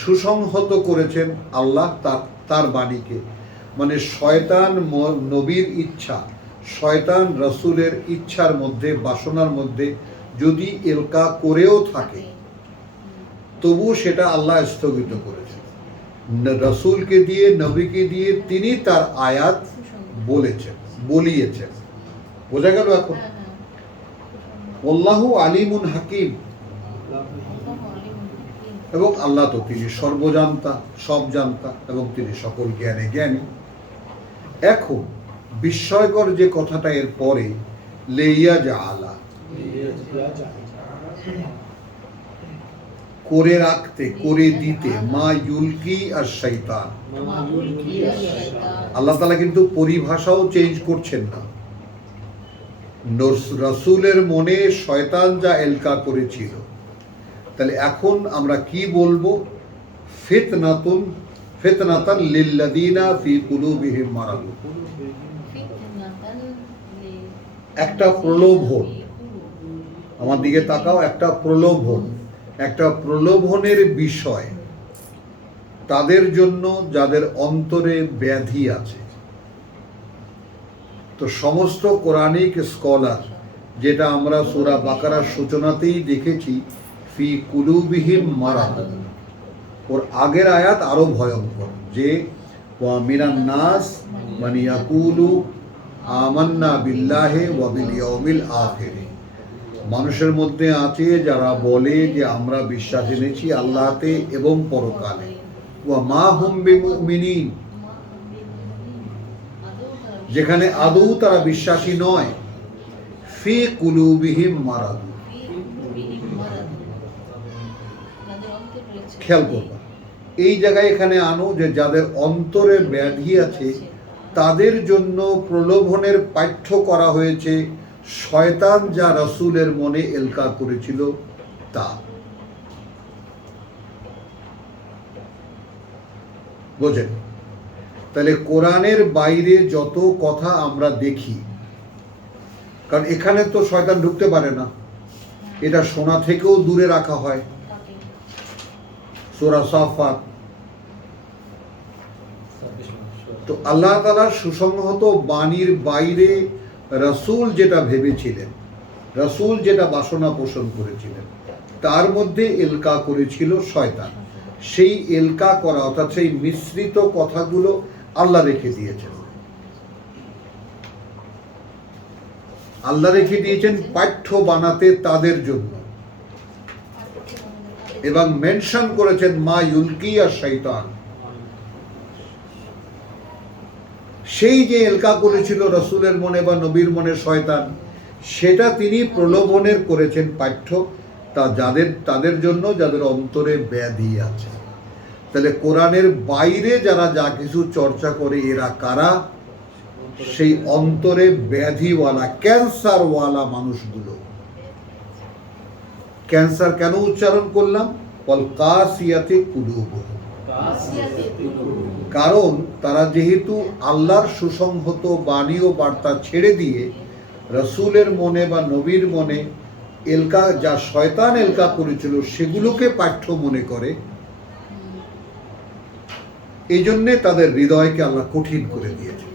সুসংহত করেছেন আল্লাহ তার বাণীকে। মানে শয়তান নবীর ইচ্ছা, শয়তান রসুলের ইচ্ছার মধ্যে, বাসনার মধ্যে যদি এলকা করেও থাকে, তবু সেটা আল্লাহ স্থগিত করেছেন রসুলকে দিয়ে, নবীকে দিয়ে। তিনি তার আয়াত বলেছেন, বলিয়েছেন। বোঝা গেল এখন? হ্যাঁ, হ্যাঁ। আল্লাহু আলিমুন হাকিম, এবং আল্লাহ তো তিনি সর্বজান্তা, সব জান্তা, এবং তিনি সকল জ্ঞানে জ্ঞানী। এখন বিস্ময়কর যে কথাটা এর পরে, লেইয়া যা আলা, করে রাখতে, করে দিতে, মা ইউলকি আর শয়তান। আল্লাহ তাআলা কিন্তু পরিভাষাও চেঞ্জ করছেন না। রাসূলের মনে শয়তান যা এলকা করেছিল, তাহলে এখন আমরা কি বলবো? ফিতনাতান লিল্লাযিনা ফি কুলুবিহিম মারাদ, একটা প্রলোভন। আমার দিকে তাকাও, একটা প্রলোভন, একটা প্রলোভনের বিষয় তাদের জন্য যাদের অন্তরে ব্যাধি আছে। তো সমস্ত কোরআনিক স্কলার, যেটা আমরা সূরা বাকারার সূচনাতেই দেখেছি, ফি কুলুবিহিম মারাদ, ওর আগের আয়াত আরো ভয়ঙ্কর, যে ওয়া মিনান নাস মান ইয়াকুলু আমান্না বিল্লাহি ওয়া বিল ইয়াউমিল আখির। মানুষের মধ্যে আছে যারা বলে যে আমরা বিশ্বাস এনেছি আল্লাহতে এবং পরকালে, ওয়া মা হুম বিমুমিনিন, যেখানে আদৌ তারা বিশ্বাসী নয়। ফি কুলুবিহিম মারাদ, খেয়াল করবা এই জায়গায়, এখানে আনো যে যাদের অন্তরে ব্যাধি আছে তাদের জন্য প্রলোভনের পাঠ্য করা হয়েছে শয়তান যা রাসূলের মনে এলকা করেছিল তা। বোঝেন? তাহলে কোরআনের বাইরে যত কথা আমরা দেখি, কারণ এখানে তো শয়তান ঢুকতে পারে না, এটা শোনা থেকেও দূরে রাখা হয়। সূরা সাফাত। তো আল্লাহ তাআলার সুসংহত বাণীর বাইরে রাসূল যেটা ভেবেছিলেন, রাসূল যেটা বাসনা পোষণ করেছিলেন, তার মধ্যে এলকা করেছিল শয়তান। সেই এলকা করা, অর্থাৎ সেই মিশ্রিত কথাগুলো আল্লাহ রেখে দিয়েছেন। আল্লাহ রেখে দিয়েছেন পাঠ্য বানাতে তাদের জন্য, এবং মেনশন করেছেন মা ইউলকি আর শয়তান। সেই যে এলকা করেছিল রাসূলের মনে বা নবীর মনে শয়তান, সেটা তিনি প্রলোভনের করেছেন পাঠ্য, তা তাদের জন্য যাদের অন্তরে ব্যাধি আছে। তাহলে কোরআনের বাইরে যারা যা কিছু চর্চা করে এরা কারা? সেই অন্তরে ব্যাধিওয়ালা, ক্যান্সারওয়ালা মানুষগুলো। ক্যান্সার কেন উচ্চারণ করলাম? ওয়াল কাসিয়াতি কুলুবুহুম, কারণ তারা যেহেতু আল্লাহর সুসংহত বাণী ও বার্তা ছেড়ে দিয়ে রাসূলের মনে বা নবীর মনে এলকা, যা শয়তান এলকা করেছিল, সেগুলোকে পাঠ্য মনে করে। এই জন্যে তাদের হৃদয়কে আল্লাহ কঠিন করে দিয়েছে।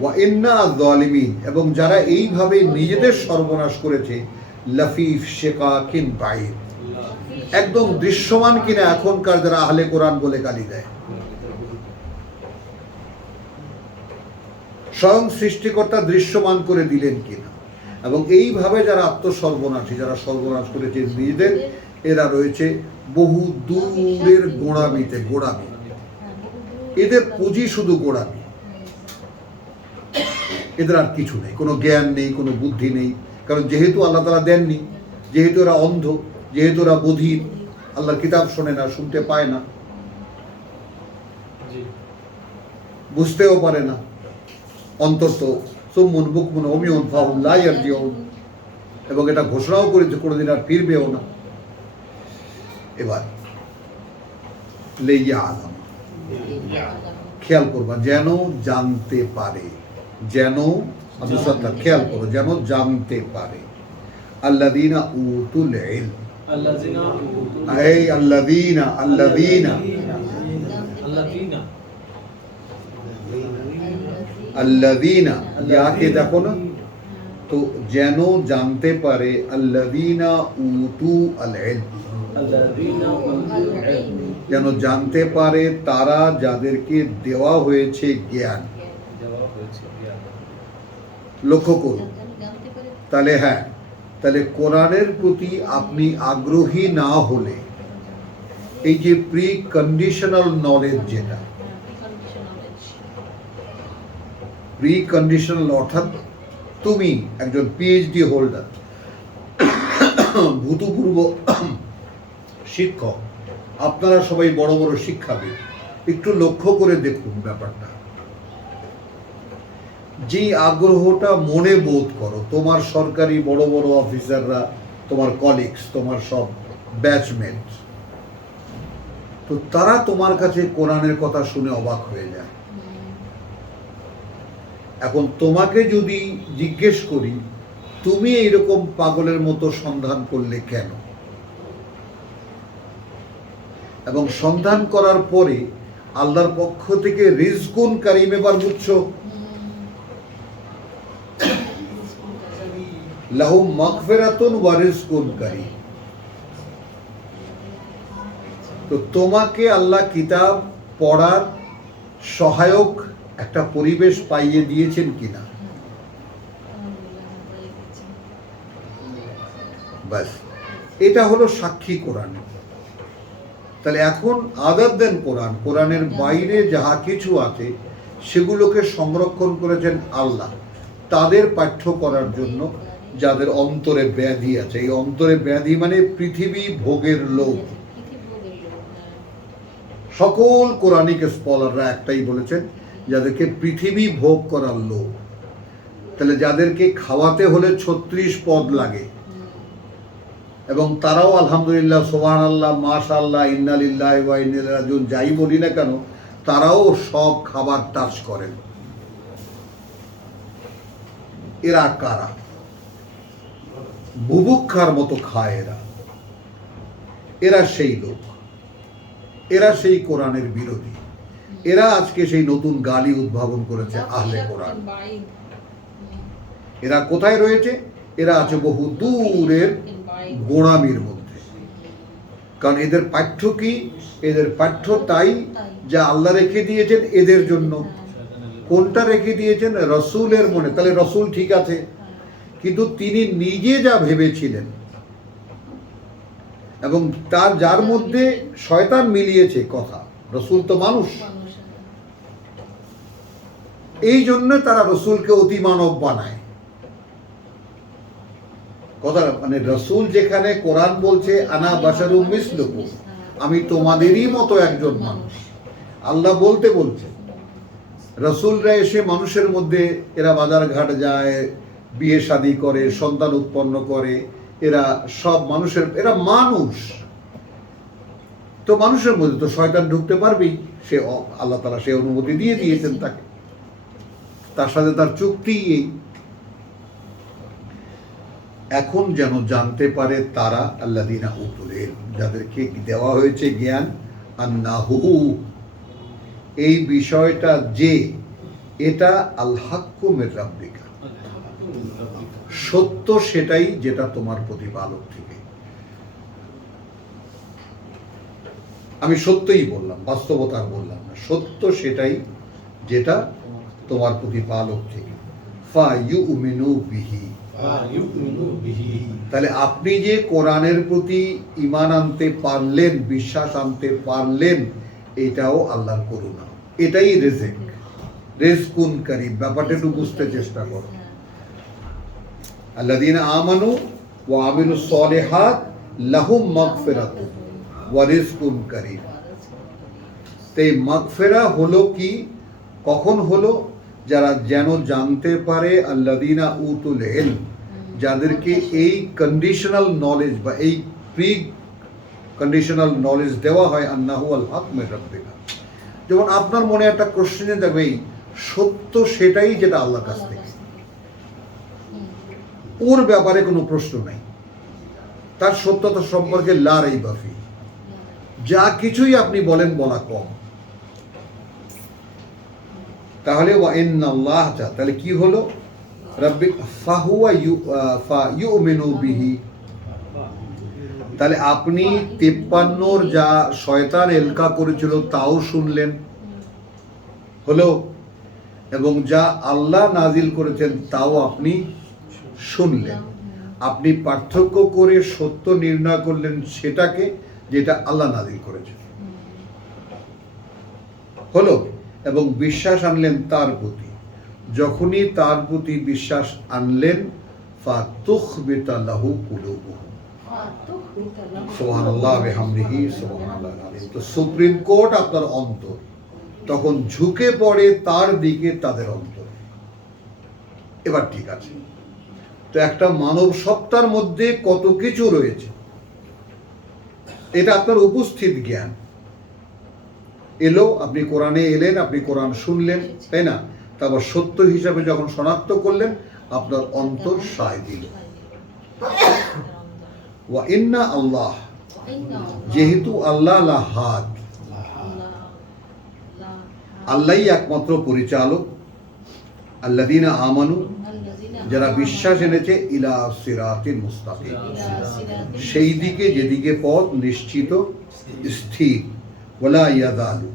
ওয়া ইন্না আয-যালিমিন, এবং যারা এইভাবে নিজেদের সর্বনাশ করেছে, লাফিফ শিকাকিন বাইদ, একদম দৃশ্যমান কিনা এখনকার যারা আহলে কোরআন বলে গালি দেয়। স্বয়ং সৃষ্টিকর্তা দৃশ্যমান করে দিলেন কিনা, এবং এইভাবে যারা আত্মসর্বনাশী, যারা সর্বনাশ করেছে নিজেদের, এরা রয়েছে বহু দূরের গোড়ামিতে। গোড়ামি, এদের পুঁজি শুধু গোড়ামি, এদের আর কিছু নেই, কোনো জ্ঞান নেই, কোনো বুদ্ধি নেই। কারণ যেহেতু আল্লাহ তাআলা দেননি, যেহেতু ওরা অন্ধ, যেহেতু ওরা বধির, আল্লাহর কিতাব শোনে না, শুনতে পায় না, বুঝতেও পারে না, অন্তত সুম্মুন বুকমুন উমিয়ুন ফাহুম লা ইয়ারজিউন, এবং এটা ঘোষণাও করেছে কোনোদিন আর ফিরবেও না। এবার লেইয়া আলাম, খেয়াল করবা, যেন জানতে পারে, যেন, খেয়াল করো, যেন জানতে পারে। আল্লাযীনা উতুল ইলম, এই আল্লাযীনা, আল্লাযীনা, আল্লাযীনা, ইয়াকে দেখো না, তো যেন জানতে পারে আল্লাযীনা উতু আল ইলম, আল্লাযীনা উতুল ইলম, যেন জানতে পারে তারা যাদেরকে দেওয়া হয়েছে জ্ঞান। দেওয়া হয়েছে জ্ঞান। লক্ষ্য করুন, জানতে পারে তাহলে হ্যাঁ, তাহলে কোরআনের প্রতি আপনি আগ্রহী না হলে এই যে প্রি কন্ডিশনাল নলেজ, যেটা প্রি কন্ডিশনাল অর্থাৎ তুমি একজন পিএইচডি হোল্ডার, ভূতপূর্ব শিক্ষক, আপনারা সবাই বড় বড় শিক্ষাবিদ, একটু লক্ষ্য করে দেখুন ব্যাপারটা। যে আগ্রহটা মনে বোধ করো, তোমার সরকারি বড় বড় অফিসাররা, তোমার কলিগস, তোমার সব ব্যাচমেট, তো তারা তোমার কাছে কোরআনের কথা শুনে অবাক হয়ে যায়। এখন তোমাকে যদি জিজ্ঞেস করি, তুমি এইরকম পাগলের মতো সন্ধান করলে কেন, এবং সন্ধান করার পরে আল্লাহর পক্ষ থেকে রিজকুন কারীম, এবার বুঝছো, লাহুম মাগফিরাতুন ওয়া রিজকুন কারীম। তো তোমাকে আল্লাহ কিতাব পড়ার সহায়ক একটা পরিবেশ পাইয়ে দিয়েছেন কিনা, ব্যাস এটা হলো সাক্ষী কোরআন। তাহলে এখন আদার দেন কোরআন, কোরআনের বাইরে যাহা কিছু আছে সেগুলোকে সংরক্ষণ করেছেন আল্লাহ তাদের পাঠ্য করার জন্য, যাদের অন্তরে ব্যাধি আছে। এই অন্তরে ব্যাধি মানে পৃথিবী ভোগের লোভ। সকল কোরআনিক স্কলাররা একটাই বলেছেন, যাদেরকে পৃথিবী ভোগ করার লোভ। তাহলে যাদেরকে খাওয়াতে হলে 36 পদ লাগে, এবং তারাও আলহামদুলিল্লাহ, সুবহানাল্লাহ, মাশাআল্লাহ, ইন্না লিল্লাহি ওয়া ইন্না ইলাইহি রাজিউন যাই বলি না কেন, তারাও সব খাবার টাচ করেন। এরা কারা? বুভুক্ষার মতো খায় এরা। এরা সেই লোক, এরা সেই কোরআনের বিরোধী। এরা আজকে সেই নতুন গালি উদ্ভাবন করেছে, আহলে কোরআন। এরা কোথায় রয়েছে? এরা আছে বহু দূরের গোড়ামির মধ্যে। কারণ এদের পাঠ্য কি? এদের পাঠ্য তাই যা আল্লাহ রেখে দিয়েছেন এদের জন্য। কোনটা রেখে দিয়েছেন? রসুলের মনে। তাহলে রসুল ঠিক আছে, কিন্তু তিনি নিজে যা ভেবেছিলেন এবং তার যার মধ্যে শয়তান মিলিয়েছে কথা। রসুল তো মানুষ, এই জন্য তারা রসুলকে অতি মানব বানায়। কথা মানে রসুল যেখানে কোরআন বলছে আনা বাশারুম মিসলুকুম, আমি তোমাদেরই মতো একজন মানুষ, আল্লাহ বলতে বলছে। রসুলরা এসে মানুষের মধ্যে, এরা বাজার ঘাট যায়, বিয়ে শাদী করে, সন্তান উৎপন্ন করে, এরা সব মানুষের, এরা মানুষ। তো মানুষের মধ্যে তো শয়তান ঢুকতে পারবেই, সে আল্লাহ তাআলা সে অনুমতি দিয়ে দিয়েছেন তাকে, তার সাথে তার চুক্তি এই। এখন যেন জানতে পারে তারা আল্লাযীনা উতুল ইলম, যাদেরকে দেওয়া হয়েছে জ্ঞান, আন্নাহু, এই বিষয়টা যে এটা আল হাক্কু মির রাব্বিকা, সত্য সেটাই যেটা তোমার প্রতিপালক থেকে। আমি সত্যই বললাম, বাস্তবতা বললাম না, সত্য সেটাই যেটা তোমার প্রতিপালক থেকে। ফায়ুমিনু বিহি, তাহলে আপনি যে কোরআনের প্রতি ঈমান আনতে পারলেন, বিশ্বাস আনতে পারলেন, এটাও আল্লাহর করুণা, এটাই রিজক, রিজকুন কারীম। ব্যাপারটা একটু বুঝতে চেষ্টা করো। আল্লাযীনা আমানু ওয়া আমিলুস সলিহাত লাহুম মাগফিরাতুন ওয়া রিজকুন কারীম। এই মাগফিরা হলো কি, কখন হলো? যারা যেন জানতে পারে আল্লাযীনা উতুল ইলম, যাদেরকে এই কন্ডিশনাল নলেজ বা এই প্রি কন্ডিশনাল নলেজ দেওয়া হয়, আন্নাহু আল হক মির রাব্বিকা। যেমন আপনার মনে একটা কোশ্চেন থাকবে, এই সত্য সেটাই যেটা আল্লাহর কাছ থেকে, ওর ব্যাপারে কোনো প্রশ্ন নাই, তার সত্যতা সম্পর্কে লা রাইবা ফি, যা কিছুই আপনি বলেন বলা কম। তাহলে ওয়া ইন্নাল্লাহ, তাহলে কি হলো? রাব্বি ফাহুয়া ফায়ুমিনু বিহি। তাহলে আপনি 53 যা শয়তান এলকা করেছিল তাও শুনলেন, হলো, এবং যা আল্লাহ নাজিল করেছেন তাও আপনি শুনলেন। আপনি পার্থক্য করে সত্য নির্ণয় করলেন সেটাকে, যেটা আল্লাহ নাজিল করেছেন, হলো, এবং বিশ্বাস আনলেন তার প্রতি। যখনই তার প্রতি বিশ্বাস আনলেন, ফাতুখবিতা লাহু কুলুবুহুম। সুবহানাল্লাহ বিহামদিহি সুবহানাল্লাহিল আযীম। তো সুপ্রিম কোর্ট আপনার অন্তর, তখন ঝুঁকে পড়ে তার দিকে তাদের অন্তর। এবার ঠিক আছে, তো একটা মানব সত্তার মধ্যে কত কিছু রয়েছে, এটা আপনার উপস্থিত জ্ঞান এলো, আপনি কোরআনে এলেন, আপনি কোরআন শুনলেন, তাই না? তারপর সত্য হিসাবে যখন শনাক্ত করলেন, আপনার অন্তর সায় দিল। ওয়া ইন্না আল্লাহ, যেহেতু আল্লাহ লা হাদ, আল্লাহই একমাত্র পরিচালক, আল্লাযীনা আমানু, যারা বিশ্বাস এনেছে, ইলা সিরাতিল মুস্তাকিম, সেই দিকে যেদিকে পথ নিশ্চিত স্থির, ওয়ালা ইয়াযালু,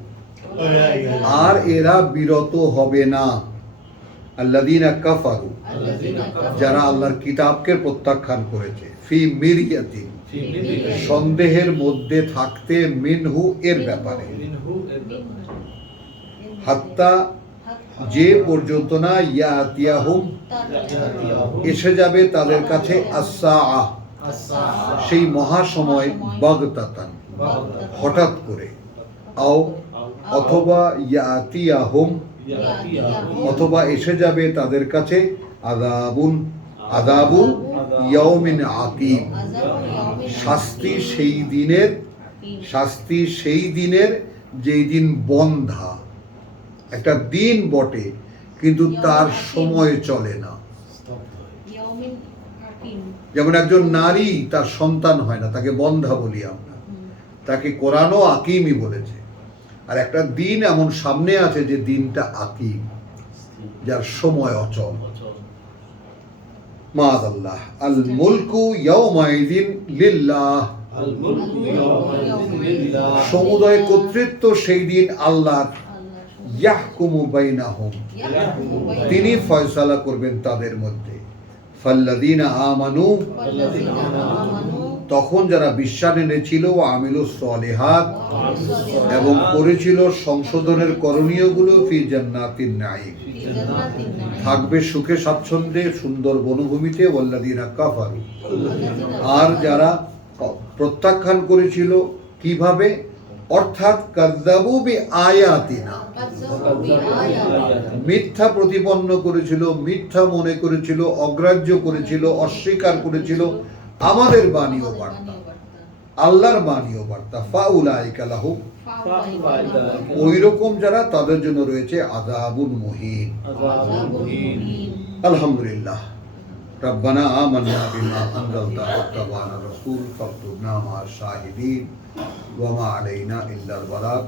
আর এরা বিরত হবে না, আল্লাযীনা কাফারু, যারা আল্লাহর কিতাবকে প্রত্যাখ্যান করেছে, ফি মিরিয়াতিন, সন্দেহের মধ্যে থাকতে, মিনহু, এর ব্যাপারে, হাত্তা, যে পর্যন্ত না, ইয়াতিয়াহুম, এসে যাবে তাদের কাছে, আস-সাআহ, সেই মহাসময়, বাগতাতান, হঠাৎ করে, আও, অথবা ইয়াতিয়াহুম, অথবা এসে যাবে তাদের কাছে, আযাবুন, আযাবু ইয়াউমিন আকিম, শাস্তি সেই দিনের, শাস্তি সেই দিনের যেই দিন বন্ধা, একটা দিন বটে কিন্তু তার সময় চলে না। যেমন একজন নারী, তার সন্তান হয় না, তাকে বন্ধা বলি আমরা, তাকে কোরআনও আকিমই বলেছে। আর একটা দিন এমন সামনে আছে যে দিনটা আকিম, যার সময় অচল। মাআযাল্লাহ, আল মুলকু ইয়াউমাইযিন লিল্লাহ, সমুদয় কর্তৃত্ব সেই দিন আল্লাহর, ইয়াহকুমু বাইনাহুম, তিনি ফয়সালা করবেন তাদের মধ্যে। ফাল্লাযীনা আমানু, তখন যারা বিশ্বাস এনেছিল, আমিলুস সলিহাত, এবং করেছিল সংশোধনের করণীয়গুলো, ফি জান্নাতিন নাঈম, থাকবে সুখে স্বাচ্ছন্দ্যে সুন্দর বনভূমিতে। ওয়াল্লাযীনা কাফারু, আর যারা প্রত্যাখ্যান করেছিল, কিভাবে? অর্থাৎ কাযযাবু বিআয়াতিনা, মিথ্যা প্রতিপন্ন করেছিল, মিথ্যা মনে করেছিল, অগ্রাহ্য করেছিল, অস্বীকার করেছিল আমাদের বাণী ও বার্তা, আল্লাহর বাণী ও বার্তা। ফাউলাইকা লাহুম, ওই রকম যারা, তাদের জন্য রয়েছে আযাবুন মুহিন। আলহামদুলিল্লাহ, রব্বানা আমান্না বিমা আনজালতা ওয়াত্তাবা'না রাসূল ফাকতুবনা মা'আশ শাহিদিন ওয়া মা আলাইনা ইল্লাল বালাগ।